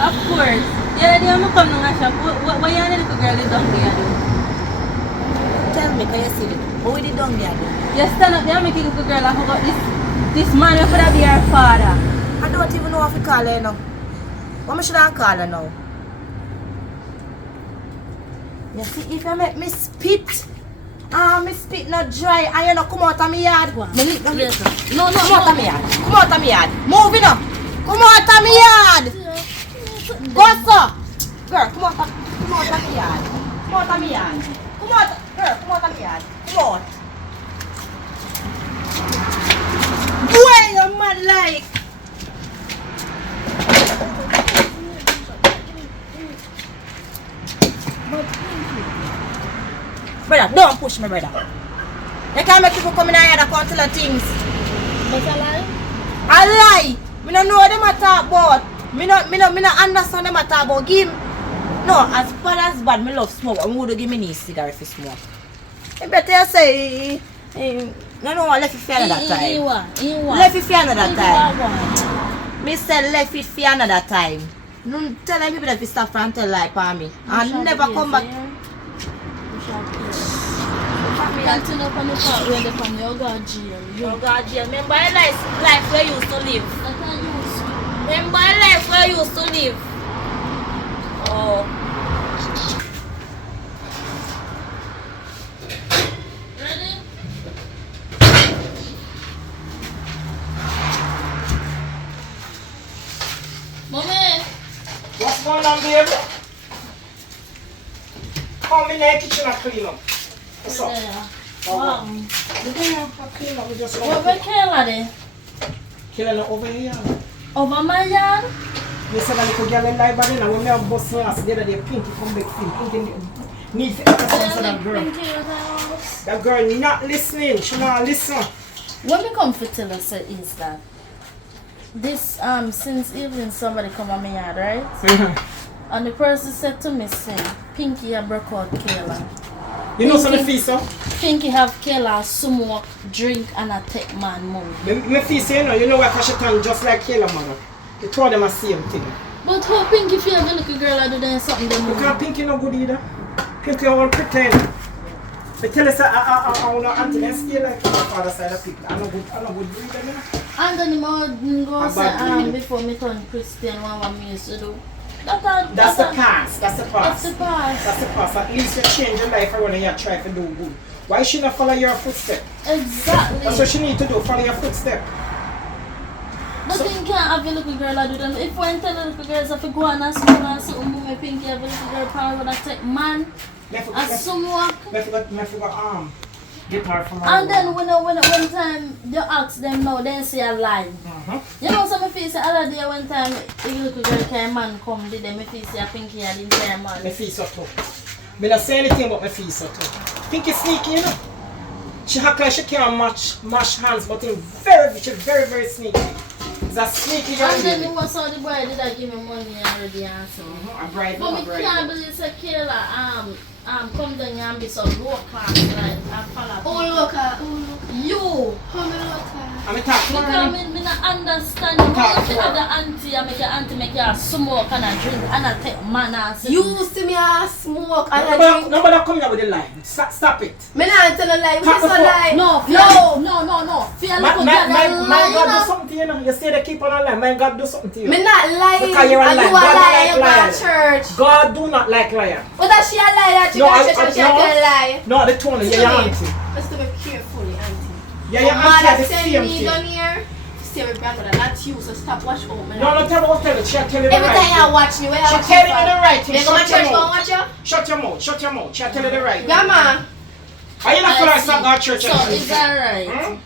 Of course. Yeah, di mo come nung shop. What you need to girl down there do? Tell me, can you see it? What we did down there do? You stand up there making a girl and forgot this man who could be her father. I don't even know what to call her now. What should I call her now? You see, if you make me spit, me spit not dry, and you know come out of my yard. No. Come out of my yard. Come out of my yard. Move it up. Come out of my yard. Go so. Girl, come out of my yard. Come out of my yard. Come out. Girl, come out of my yard. Come out. Boy, you're mad like. Brother, don't push me, brother. You can't make people come in here and come tell her things. But a lie? A lie. Me don't know what them a talk about. Me not understand them a talk about. Give no, as bad as bad, me love smoke. I would give me a cigarette for smoke. You better you say, no, left it for another time. Left it for another time. Me said left it for another time. No, tell them people that we stop and tell lie for me. And never come back. Continue on the part where they from your God jail. Your God jail. Remember a life where you used to live. I can't use you. Remember a life where you used to live. Oh. Ready? Mommy! What's going on, baby? Come in the kitchen and clean up. What's up? Wow. Clean up. We just What we kill her there? killing her over here. Over my yard? You said that little girl in library and when we have bus last the other day, Pinky come back to Pinky needs to answer that girl. That girl not listening. She not listen. What me come to tell us is that this since evening somebody come on my yard, right? And the person said to me, say, Pinky have broke out Kayla. You know some fees, sir? Pinky have Kayla smoke, drink and a take man money. Me fees, you know why she turn just like Kayla, mother. The two of them are same thing. But how Pinky feel the little girl I do then something them because Pinky no good either. Pinky all pretend. I tell us I want to auntie and stay like my father's side of people. I'm not good breeder, you know. And then the more go say before me turn Christian what me used to do. That's the past. That's the past. At least you change your life around and you try to do good. Why should not follow your footsteps? Exactly. That's what you need to do, follow your footsteps. But so, you can't have a little girl do them. If when tell a little girls if you go on a school and see my Pinky have a little girl power with a take man and some walk. I forgot get her from and then when time you ask them now, then say a lie. You know some people say other day one time a little girl carry man come did them me feel say Pinky had didn't carry man. My face so too. Me not say anything about my face so too. Pinky sneaky, you know. She act like she can't mash hands, but she's very sneaky. It's a sneaky girl. And then was how the boy did I give me money already and so. I bribe but me can't believe say Kayla come down here and be so low class, like, and follow. Oh, local. You! How many local? I'm a talk to Because her. me not understand. You want to have the auntie and make your auntie make you smoke and a drink and a take manners. You see me a smoke and a drink. Nobody come here with the lie. Stop it. Me not tell a lie. Talk What is a before. lie? No. Feel My little girl, God do something to you now. You say they keep on a lie. My God do something to you. Me not lying. Because you're a I do liar. a God lie. You don't go like to liars. church. God do not like liar. But that she a lie that she No, go to I- church and she a no. tell a lie. No, the tone is See your me? auntie. Let's do it carefully, auntie. Yeah, your My auntie mother has the send same me thing. down here to see my grandmother, not you, so stop watch over me. No, tell her. She'll tell you the Every right time you thing. watch me, where I She'll watch tell you you the right thing. They go to Shut your church, go mouth. watch you? Shut your mouth. She'll tell you the right thing. Grandma, Why you not I follow see. some God church? So is that right?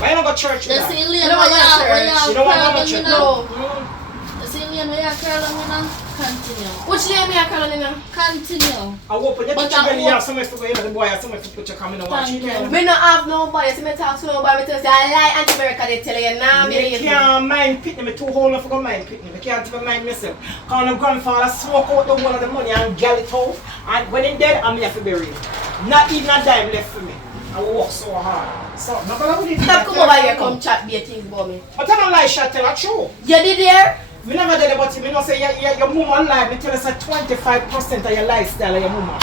Why you not go church with You that? see Lane You don't where want to church. you You don't want to curl go them, church. you know? no. You see Lane where you curl them, you know? Continue. Which name me a calling now? Continue. I open your But kitchen I belly, you hope- have somewhere to go in, the boy has somewhere to put your camera and watch Thank it. you. Me no have nobody, see me talk to nobody, me tell you say I lie anti-America, they tell you, nah, me Me believe me. can't mind pitney, me too whole enough to go mind pitney. Me can't even mind myself. Cause my grandfather smoke out the whole of the money and gall it out. And when he dead, I'm here to bury him. Not even a dime left for me. I work so hard. So, no matter what it is. Stop come over here, come chat be a thing about me. But I don't lie, shot tell a true. You did hear? Me never did it, but me know say your mama lie. Me tell us that 25% of your lifestyle of your mama.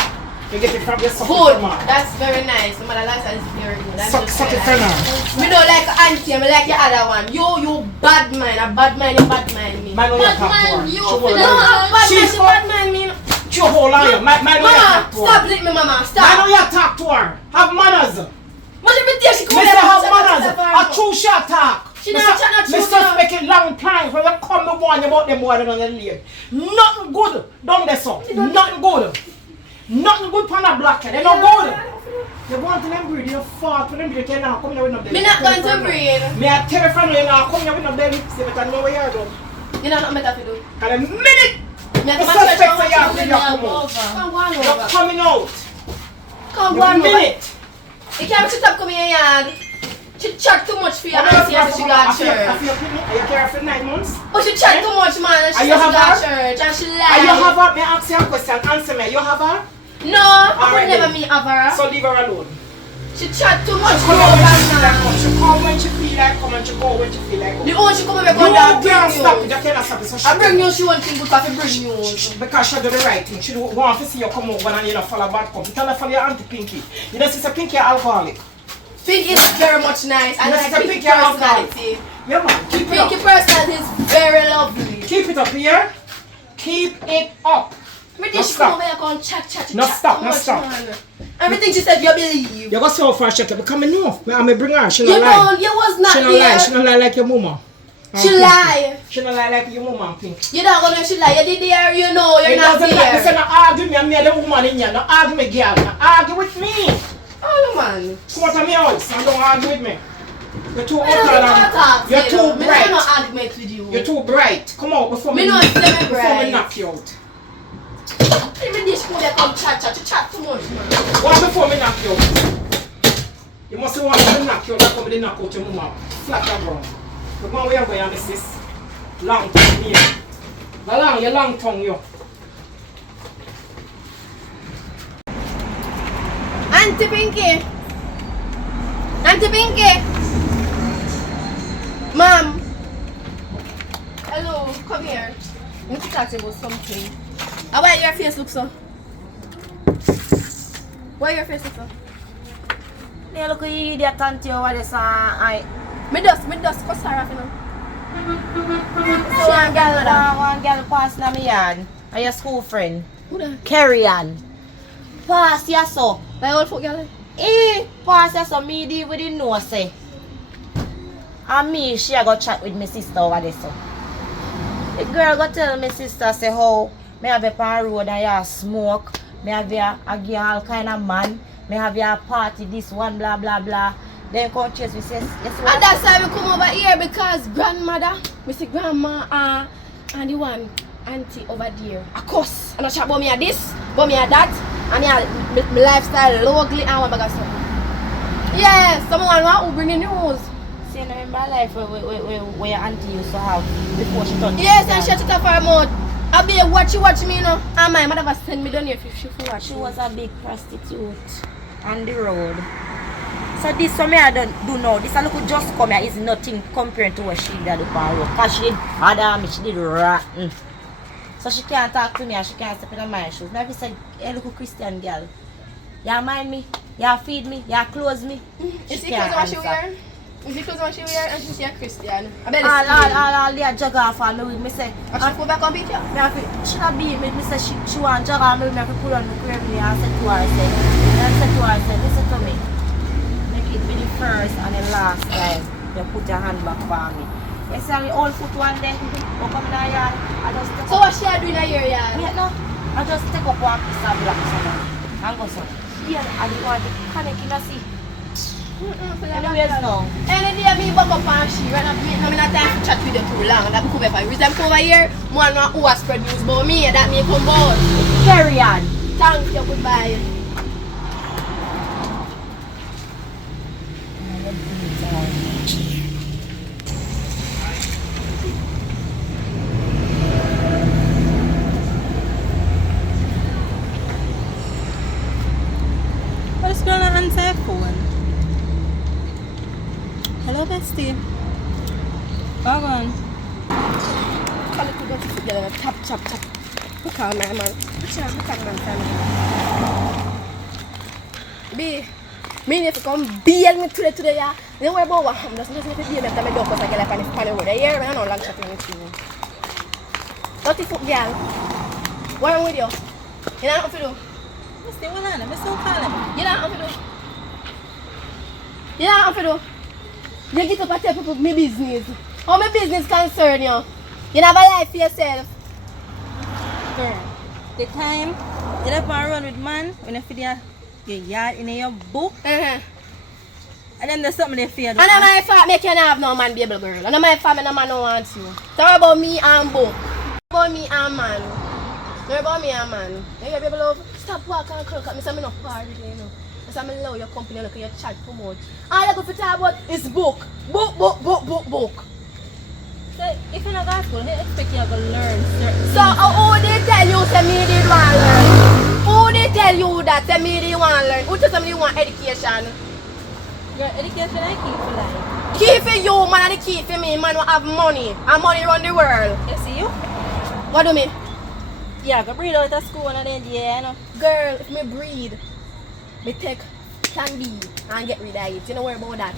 You get it from your sucker Good, from her. that's very nice. No matter lifestyle is very good. That's just Suck it very from nice. her. Me don't like auntie, I like your other one. You bad man, a bad man, you bad man me. Man, know you Bad talk to her. man, you She feel will No, lie. I'm bad man, She's she bad man me. She whole on you. Man, know you Mama, talk to her. stop lick me, mama, Man, know stop. you talk to her. Have manners. What if you she come Mr. here and Have chat manners. to A true shot talk. She not chat, not true, Mr. no. Speak it long time. When you come to warn you about them boy on the lane. Nothing good. Don't there so. Nothing good. Nothing good for the black. They not good. You want to them breed, you fought for them, you cannot come here with no belly. Me not going to breed. Me a tell you from you now, come here with no belly. See, but I know where you're going. You know nothing better to do. And a minute, Me have the to my church, suspect come say you have to When be you a come go out. over. Come one You're over. coming out. Come You one over. minute. You can't sit up come in your yard. She chat too much for your auntie and she got church. Are you care for 9 months? But she chat too much, man, and Are she you said she got have church and she Are you lied. have her? May I ask you a question? Answer me. You have her? No, I could Alright never then. meet her. So leave her alone. She chat too much She for come her, when she feel like come. man. She come when she feel like come and she go when she feel like The come. only she come over You go down can't stop it. bring You you. cannot stop it. So she I bring you, she want thing good for bring you. because she do the right thing. She don't want to see you come over and you don't follow bad company. Tell her follow your auntie Pinky. You know, sister Pinky alcoholic. Pink is very much nice. I Yes, like it's a Pink picture of personality. Yeah man, keep it Pinky up. personality is very lovely. Keep it up here. Keep it up. Me No think she stop. come over here come chat. No chat stop, too no much, stop. man. Everything she said, you believe. You go so far, check it. Because I know. I may bring her. She You not lie. don't, you was not She not lie. there. She not lie like your mama. She lie. She not lie like your mama, Pink. You don't know she lie. You did there, you know, you're It not doesn't like this. there. Not argue me and me the woman in here. Not argue me, girl. Not argue with me. Oh, man. Come out of my house and don't argue with me. You're too I don't old want to talk. You're too Me bright. don't want to argument with you. You're too bright. Come out before Me not say me before bright. me knock you out. Even this come here come chat. You chat too much, man. What before me knock you out? You must want me to knock you out. Like come to knock out your mama. Flat the ground. The one we are going on this long tongue here. The long, your long tongue, you. Auntie Pinky. Auntie Pinky. Mom. Hello, come here. I need to talk to you about something. Why your face look so? Why your face look so? You look at you idiot auntie over there, I Me dust, cuss her off, you know. She and girl that. one girl pass na me yard. Are your school friend? Who that? Carry on. Pass ya so. Like old folk girl. Pass ya so me deal with the no say. And me, she a go chat with my sister over there so. The girl go tell my sister say how me have a pan road and you smoke. Me have a give all kind of man. Me have a party this one blah blah blah. Then come chase me say yes what? And that's why we come over here because grandmother, we see grandma and the one auntie over there. A cuss. And I chat about me at this, about me at that, and my lifestyle ugly and one bag of stuff. Yeah, someone want to bring the news. See, you remember life where your auntie used to have before she turned Yes, and she shut up her mouth. I be watch me, you know. And my mother was send me down here if she watch. She was a big prostitute on the road. So this one I don't do now. This a look just come here is nothing compared to what she did on the road. Cause she did bad me, she did rotten. So she can't talk to me and she can't step in my shoes. Now if you say, hey look Christian girl. You mind me, you feed me, you clothe me. Is it clothes what she wear? Is it clothes what she wear and she say a Christian? All they jog off on me with me say. And she go back and beat you? She not beat me, say she want jog on me with me, I have to put on the cream and say to her, listen to me. Make it be the first and the last time you put your hand back for me. You say the old foot one day, go come in the yard, I just take so what she doing in your yard? Wait no, I just take up one piece of black and go so. Yeah, I didn't want to connect in a sea. Anyways now. Any day me buck up and she run up me, no me not time to chat with you too long. That come over. Reason come over here, one who has produced but me that me come board. Carry on. Thank you, goodbye. What's going on answer your phone? Hello, bestie. Hold on. Call it to go together. Tap. Look at my man. Look at my family. B, me need to come bail me today, yeah. Don't worry about what I'm just need to bail me after my dog because I get up on the road. I hear me, I know long shopping with you. 30 foot girl. What am I with you? You know what to do? Bestie, what on? I'm so calm. You know what to do? You know what to do? You get up and tell people my business. How my business concern you? You have a life for yourself. Girl, the time you up and run with man, when you feel your yard in your book, and then there's something they fear. And my fault make you not have no man, baby girl. And my fault no man no wants you. Talk about me and book. About me and man. Talk about me and man. You hear baby love? Stop walking and clock at me so I'm not party, you know. So I'm love your company and you chat too much. All you go to talk about is book. Book. So if you're not at school, they expect you to learn certain So who they tell you say me did want learn? Who they tell you that say me did want learn? Who tell me you want education? Girl, education I keep for life. Key for you, man, and the key for me, man who have money. And money run the world. You see you? What do you mean? Yeah, go breathe out of school and then you know. Girl, if me breathe, me take plan B and get rid of it. You don't worry about that.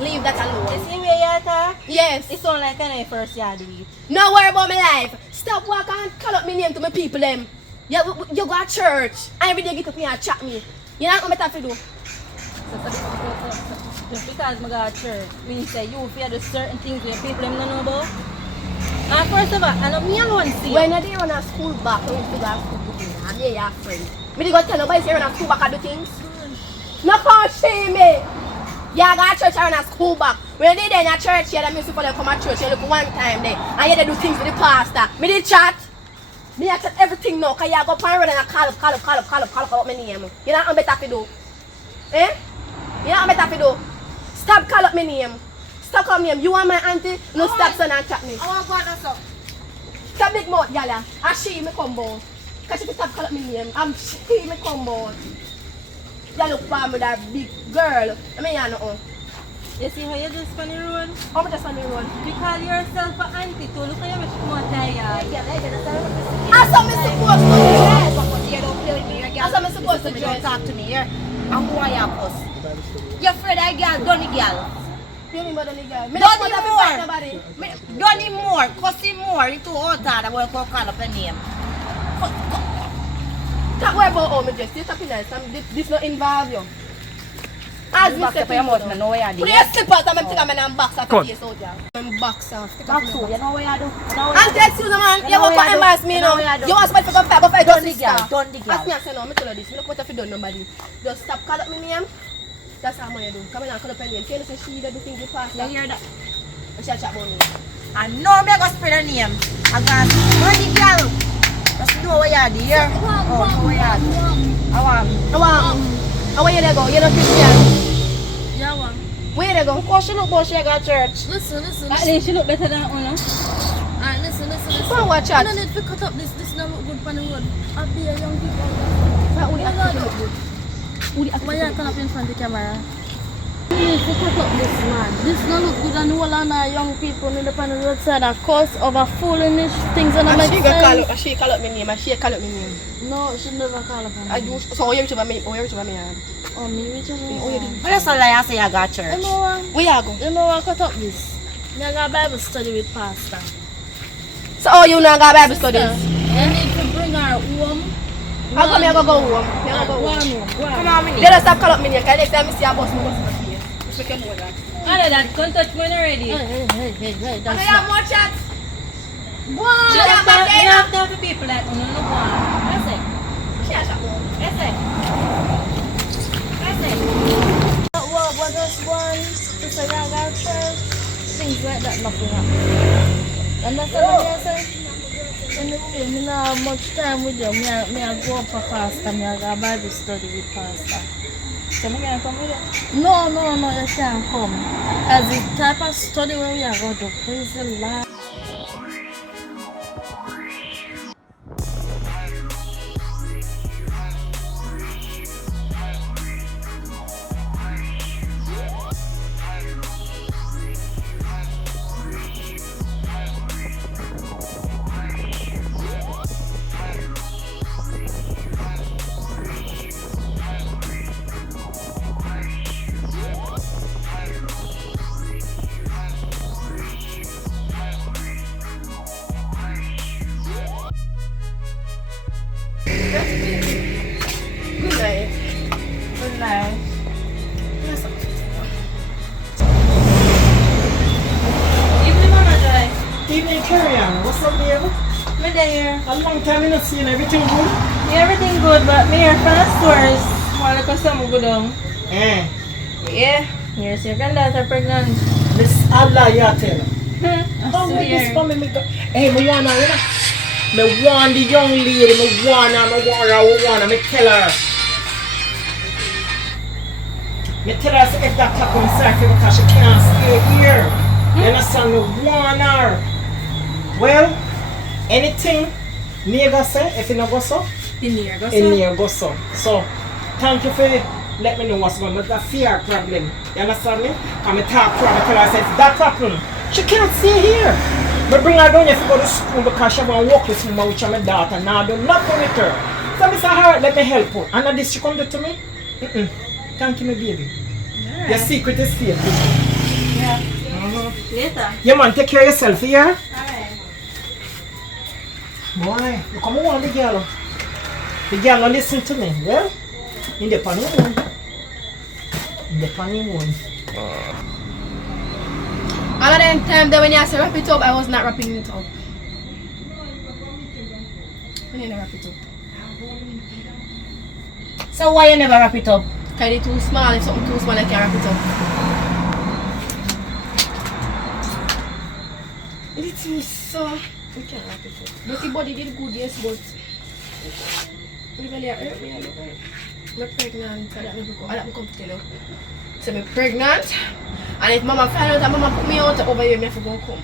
Leave that alone. You see where you are? Yes. It sounds like when I first year do it. No worry about my life. Stop walking and call up my name to my people them. You go to church and every day get up here and chat me. You know what I'm to do? Just because I go to church, means say you fear the certain things where people don't know about. And first of all, I know me alone see. When you run a school back, when you go to school together, and you're your friend. Me go tell nobody say run a school back and do things. No can't shame me. You go to church and run a school back. When you did in a church here, that means people come to church, you look one time there, and you do things with the pastor. Me did chat. Me I chat everything now, because you go up and run and call up my name. You know what I'm better to do? Eh? You know what I'm better to do? Stop call up my name. Stop call me name. You want my auntie? No stop son and chat me. I want to go on so. Stop big mouth, yalla. And she me come bout. Because if you stop call up my name, I'm she me come bout. You look for me that big girl. I mean, you know. You see how you just on the road? How much just on the road? You call yourself an auntie too. Look how you much more tired. That's how me supposed to dress. That's how me supposed to Don't dress. talk to me here. I'm going to cuss. You're afraid I girl, Donny girl. You mean by the girl? Me Don't not need want to more. fight nobody. Donny more, cussing more. You too old that I want to call up a name. Don't worry about how me dress. This is nice. This not involve you. As me say, Put your mouth, know where you put your slippers and take them and box off your face out there. And box off. Back to you know what you do. And tell Susan, man, you want to embarrass me now. You want somebody to go fight, but fight Done just the girl, sister. done the girl. Ask me and say no, me tell you this. Me look what if you done nobody. Just stop call up me name. That's how I'm going to do. Come in and call up her name. She say she do things with past. You hear that? And she chat about me. I know me go spread her name. I got money girl. Just know where you are there. Oh, know where you are. I Where you go? You don't Christian. Yeah, one. Where you go? Of course she look about she got church. Listen. At least she look better than Uno. Alright, listen. Go watch out. No need to cut up this. This not look good for the road. I'll be a young people. Who the actor look good? Who the Why you actor turn up in front of the camera? You need to cut up this man. This not look good and all of our young people in the roadside are cause of a foolish things and And she call up my name. And she call up my name. No, she never call up I do. So how you reach over me? How you reach over me? Oh, me reach over Oh, you did. But that's all I say I got church. You know what? Where you go? You know what? Cut up this. Me I got Bible study with pastor. So how you not got Bible studies? You need to bring her home. How come you go home? You go Go home. on, go Come on. on, me. They don't stop calling up my name. Cause next time I see a bus, I must see the face. Just make you know that. Alright, Dad, can't touch me already. Hey, And that's they have not. more chats. You She have have a to have the people that no no go on. That's it. She has a home. That's it. That's it. What just one? Just a young church. Things like that, nothing happen. Understand what I say? Anyway, me not have much time with you. Me I go up a pastor. Me I go Bible study with pastor. So me gonna come with you. No, you can't come. As the type of study where we are going to praise the Lord. Good night. Good night. Evening, Mama Joy. Evening, Carrie Ann. What's up, baby? Me there. A long time I not seen everything good. Yeah, everything good, but me here from the stores. While I come go down. Eh. Yeah. Here's your granddaughter pregnant. This Allah ya tell. I How with this swear. family me go? Hey, me wanna, you know? Me want the young lady, me wanna, me tell her. Me tell her say if that come inside because she can't stay here. You understand? Me want her. Well, anything nigga say, if you no go so, in here go so. So, thank you for let me know what's going on. But a fear problem. You understand me? And me talk to her, me tell her, I say, if that happen, she can't stay here. Me bring her down here to go to school because she want to work with me, which is my daughter. Now I do nothing with her. So I say, alright, let me help her. And now this she come do to me? Thank you, my baby. Alright. Your secret is safe. Yeah. Later. Yeah, man, take care of yourself, yeah? Alright. Boy, you come on, the girl. The girl don't listen to me, yeah? In the funny one. In the funny one. All of them time that when you say wrap it up, I was not wrapping it up. I need to wrap it up. So why you never wrap it up? Because it's too small. If something too small, I can't wrap it up. It is so... I can't wrap it up. But the body did good, yes, but... It really hurt me. I'm pregnant. I don't come to tell you. So I'm pregnant. And if mama find out that mama put me out over here, I have to go come.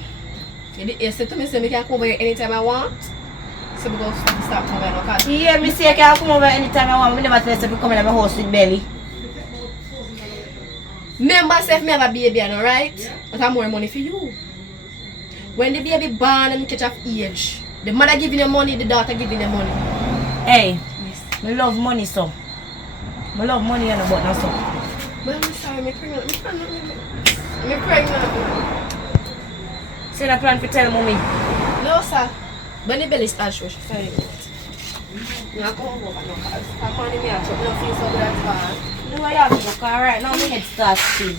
You said to me, say I can come over here anytime I want. So we go start coming over. Yeah, me say I can come over anytime I want. Me never tell you to come in my house with belly. Remember, say if me have a baby, I know, right? But I have more money for you. When the baby born and catch of age, the mother giving you money, the daughter giving you money. Hey, me love money so. Me love money and about that so. Well, I'm sorry, I'm pregnant. I'm pregnant. Say that plan for tell mommy. No, sir. When the belly starts showing, she's sorry. I come over now because I'm money me out, so I don't feel so good at all. Do I have to go? Alright, now my head starts spin.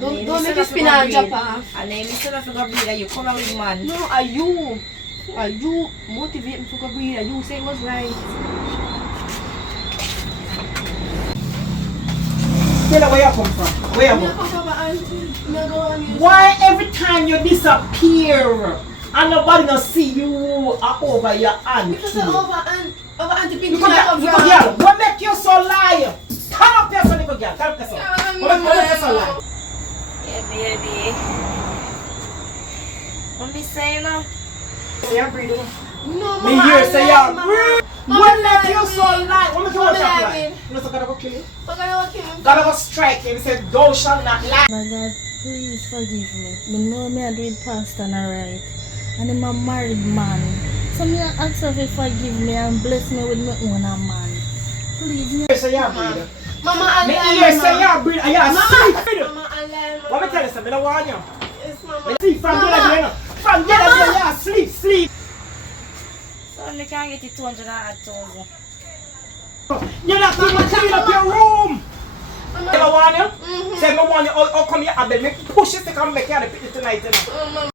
Don't make me spin and drop off. And then me say if I go breathe, you come out with man. No, are you motivate me to go breathe? You say it was right. Where you come from? Where you come? Why every time you disappear and nobody not see you over your auntie? Because over auntie Pinky girl, what make you so lie? Turn up your son, little girl. Turn up your son. What make you so lie? Yeah, baby. What me say now? Say you breed, No, me mama, hear say alive, you mama. breed. Mama, What let alive. your soul lie? What make you want to Mama, lie? alive. You know, so gotta go kill him. We're gonna kill him. Gotta go strike him. He said, thou shalt not lie. My God, please forgive me. Me know me I do it past and alright. And I'm a married man. So me ask her to forgive me and bless me with my own man. Please, me. Say you breed. Mama, Me alive, hear say mama. you breed. And you sleep. Mama, alive, What me mama. tell you something? I don't want you. Yes, mama. Me see from Mama. there, you know. From there, you sleep. So you can get it 200,000. You're not even clean up your room. You don't want you? Say, I want you. How come you have them? Make push it to come make you have the picture tonight, you know.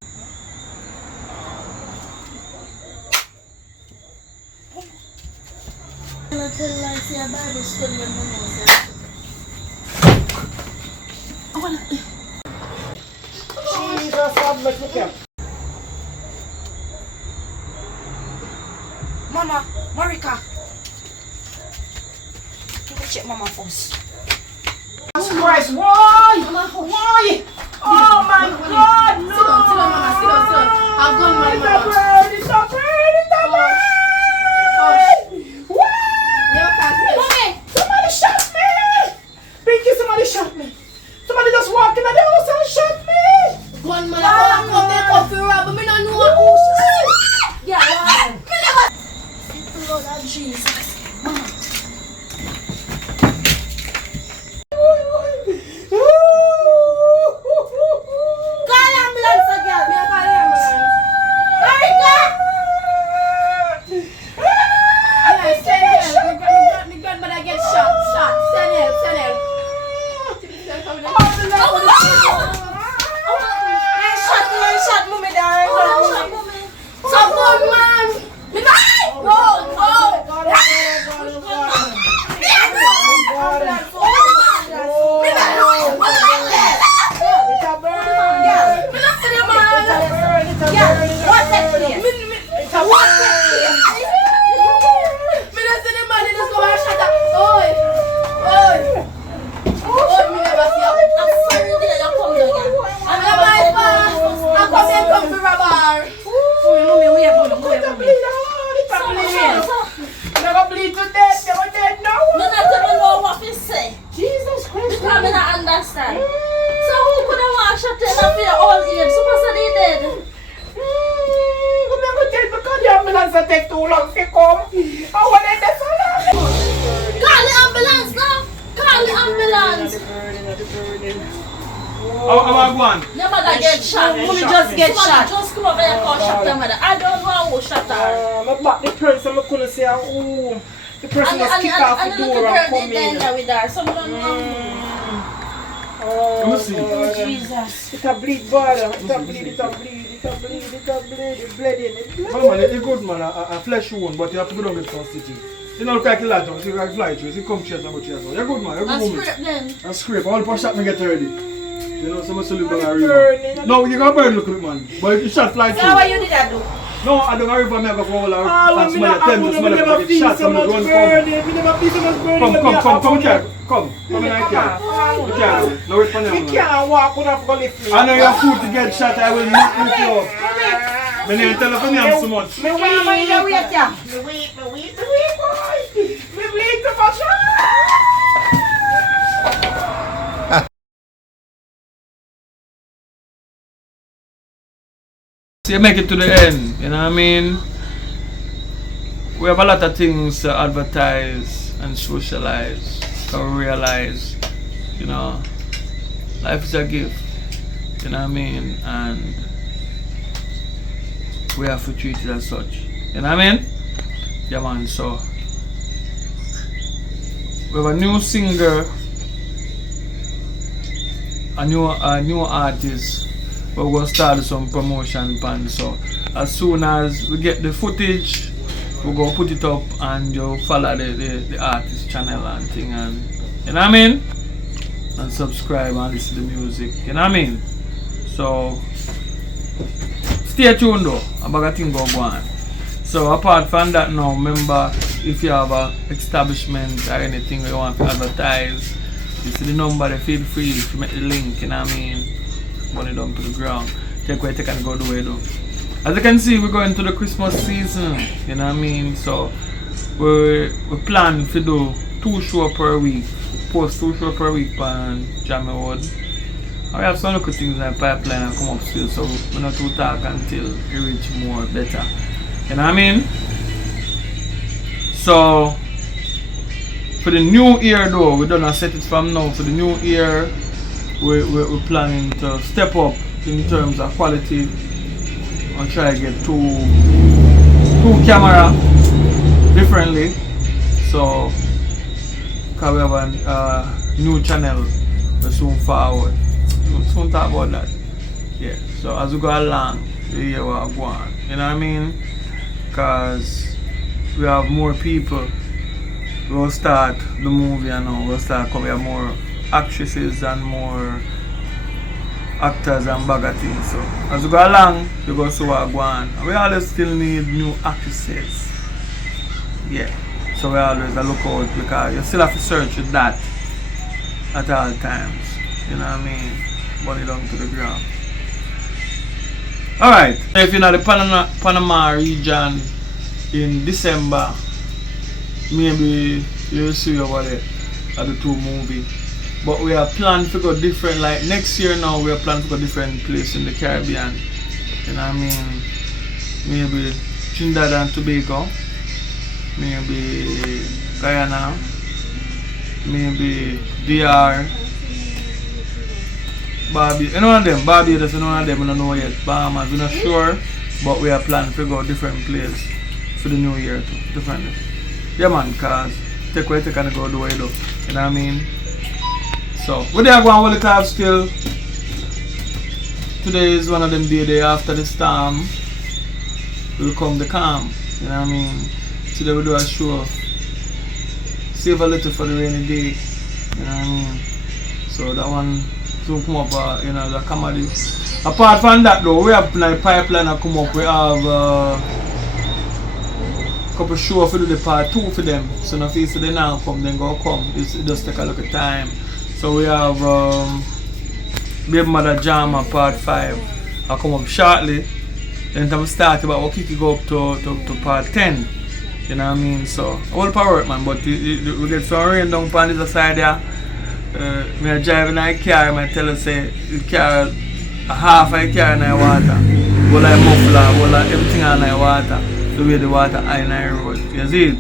I tell like say a Bible study when my mom Jesus, have mercy, care. Mama, Marika. Let me check Mama first. Jesus Christ, why? Why? Oh my God, no! Sit down, mama, sit down. I've gone, my It's a mama. bird, it's a bird, it's a bird! Why? Mommy! Somebody shot me! Pinky, somebody shot me. Somebody just walked in the house and shot me! Gun man, I come take up for rob, but me don't know who shot. Yeah, why? Me never. Lord of Jesus. Call ambulance again. Me a call ambulance. Marika! Yeah, send help. Me grandmother get shot. Send help. Shot mommy there. Some gun man. Me die. Never bleed to death, never dead now. Me not even know what to say. Jesus Christ. Because me not understand. So who could have watched a thing of your old age? Supposed to be dead. I'm never tell because the ambulance will take too long to come. I want to death so long. Call the ambulance now. Call the ambulance. I'm going. Your mother get shot. Mommy just get shot. Just come over here and call shot your mother. I don't know who shot her. I back the person, I couldn't say, oh, the person was kicked off the door and come in. With her. Some don't know. Let me see. Oh, Jesus. It a bleed, brother. It a bleed. It's bleeding. No, man, it's good, man. A flesh wound, but you have to go down with constitute. You know, like a lot of you can fly through. You come chase and go chase. You're good, man. You're good, And woman. scrape then. And scrape. All the shot me get ready. You know, some salute down a river. No, you can burn, look at it, man. But if you shot fly So through. what you did that do? No, I don't river, I go for all Ah, and we smell the Thames, smell never the feel shot, so some of much the run come. burning. We never feel so much burning. Come here. Come in here. You can't. No, wait for We them. can't walk without go lift me. I know your food to get shot, I will not lift you up. My name tell you for so much. Me wait, boy. Me bleed too much. So you make it to the end, you know what I mean? We have a lot of things to advertise and socialize, to realize, you know, life is a gift, you know what I mean? And we have to treat it as such, you know what I mean? Yeah, man, so we have a new singer, a new artist. We're going to start some promotion plan. So as soon as we get the footage, we're going to put it up and you follow the artist channel and thing, and you know what I mean? And subscribe and listen to the music, you know what I mean? So stay tuned though, about a thing go on. So apart from that now, remember, if you have a establishment or anything you want to advertise, you see the number, feel free to make the link, you know what I mean? Burn it down to the ground. Take away, take and go do it though. as you can see, we're going to the Christmas season, you know what I mean? So we plan to do 2 shows per week, post 2 shows per week on JAMMIWOOD. And we have some little things in the pipeline and come up still, so we're not too talk until we reach more better, you know what I mean? So for the new year though, we don't set it from now. For the new year, we're planning to step up in terms of quality and try to get two camera differently. So because we have a new channel we're soon forward. We'll soon talk about that. Yeah. So as we go along, we hear what go on. You know what I mean? Because we have more people. We'll start the movie and now we'll start coming have more actresses and more actors and bag of things. So as we go along, we go see what go on. And we always still need new actresses. Yeah. So we always look out because you still have to search with that at all times. You know what I mean? Burn it down to the ground. Alright. If you're in the Panama region in December, maybe you'll see over there at the 2 movie. But we are planning to go different, like next year now we are planning to go different place in the Caribbean. You know what I mean? Maybe Trinidad and Tobago, maybe Guyana, maybe DR, Barbados, you know one of them, Barbados, you know one of them, we don't know yet, Bahamas, we're not sure, but we are planning to go different place for the new year too, differently. Yeah man, cause take away take and go the way though, you know what I mean? So, we are going with the cars still. Today is one of them days after the storm will come the calm, you know what I mean? Today we do a show, save a little for the rainy day, you know what I mean? So that one to come up, you know, the comedy. Apart from that though, we have like pipeline to come up, we have couple shows for do the part 2 for them. So if you see they now come, then go come. It just take a look at time. So we have Baby Mother Jama part 5. I'll come up shortly. Then time start about we'll kick it go up to part 10. You know what I mean? So all power man, but we get some rain down on this side there. Me driving in a car, I tell her say the car a half of the car in the water. All like muffler, all like everything on the water. The way the water high in the road. You see it?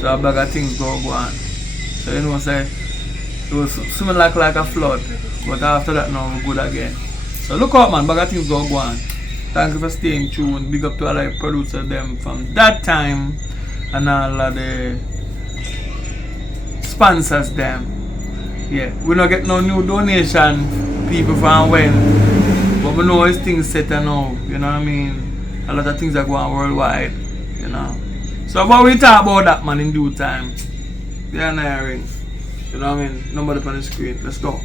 So a bag of things go on. So you know say it was swimming like a flood. But after that now we're good again. So look out man, bag of things go on. Thank you for staying tuned. Big up to all the producers them from that time and all of the sponsors them. Yeah, we don't get no new donation people from when. But we know it's things set now, you know what I mean? A lot of things are going worldwide, you know. So but we talk about that man in due time. Yeah, ring. You know what I mean? Number up on the screen. Let's go.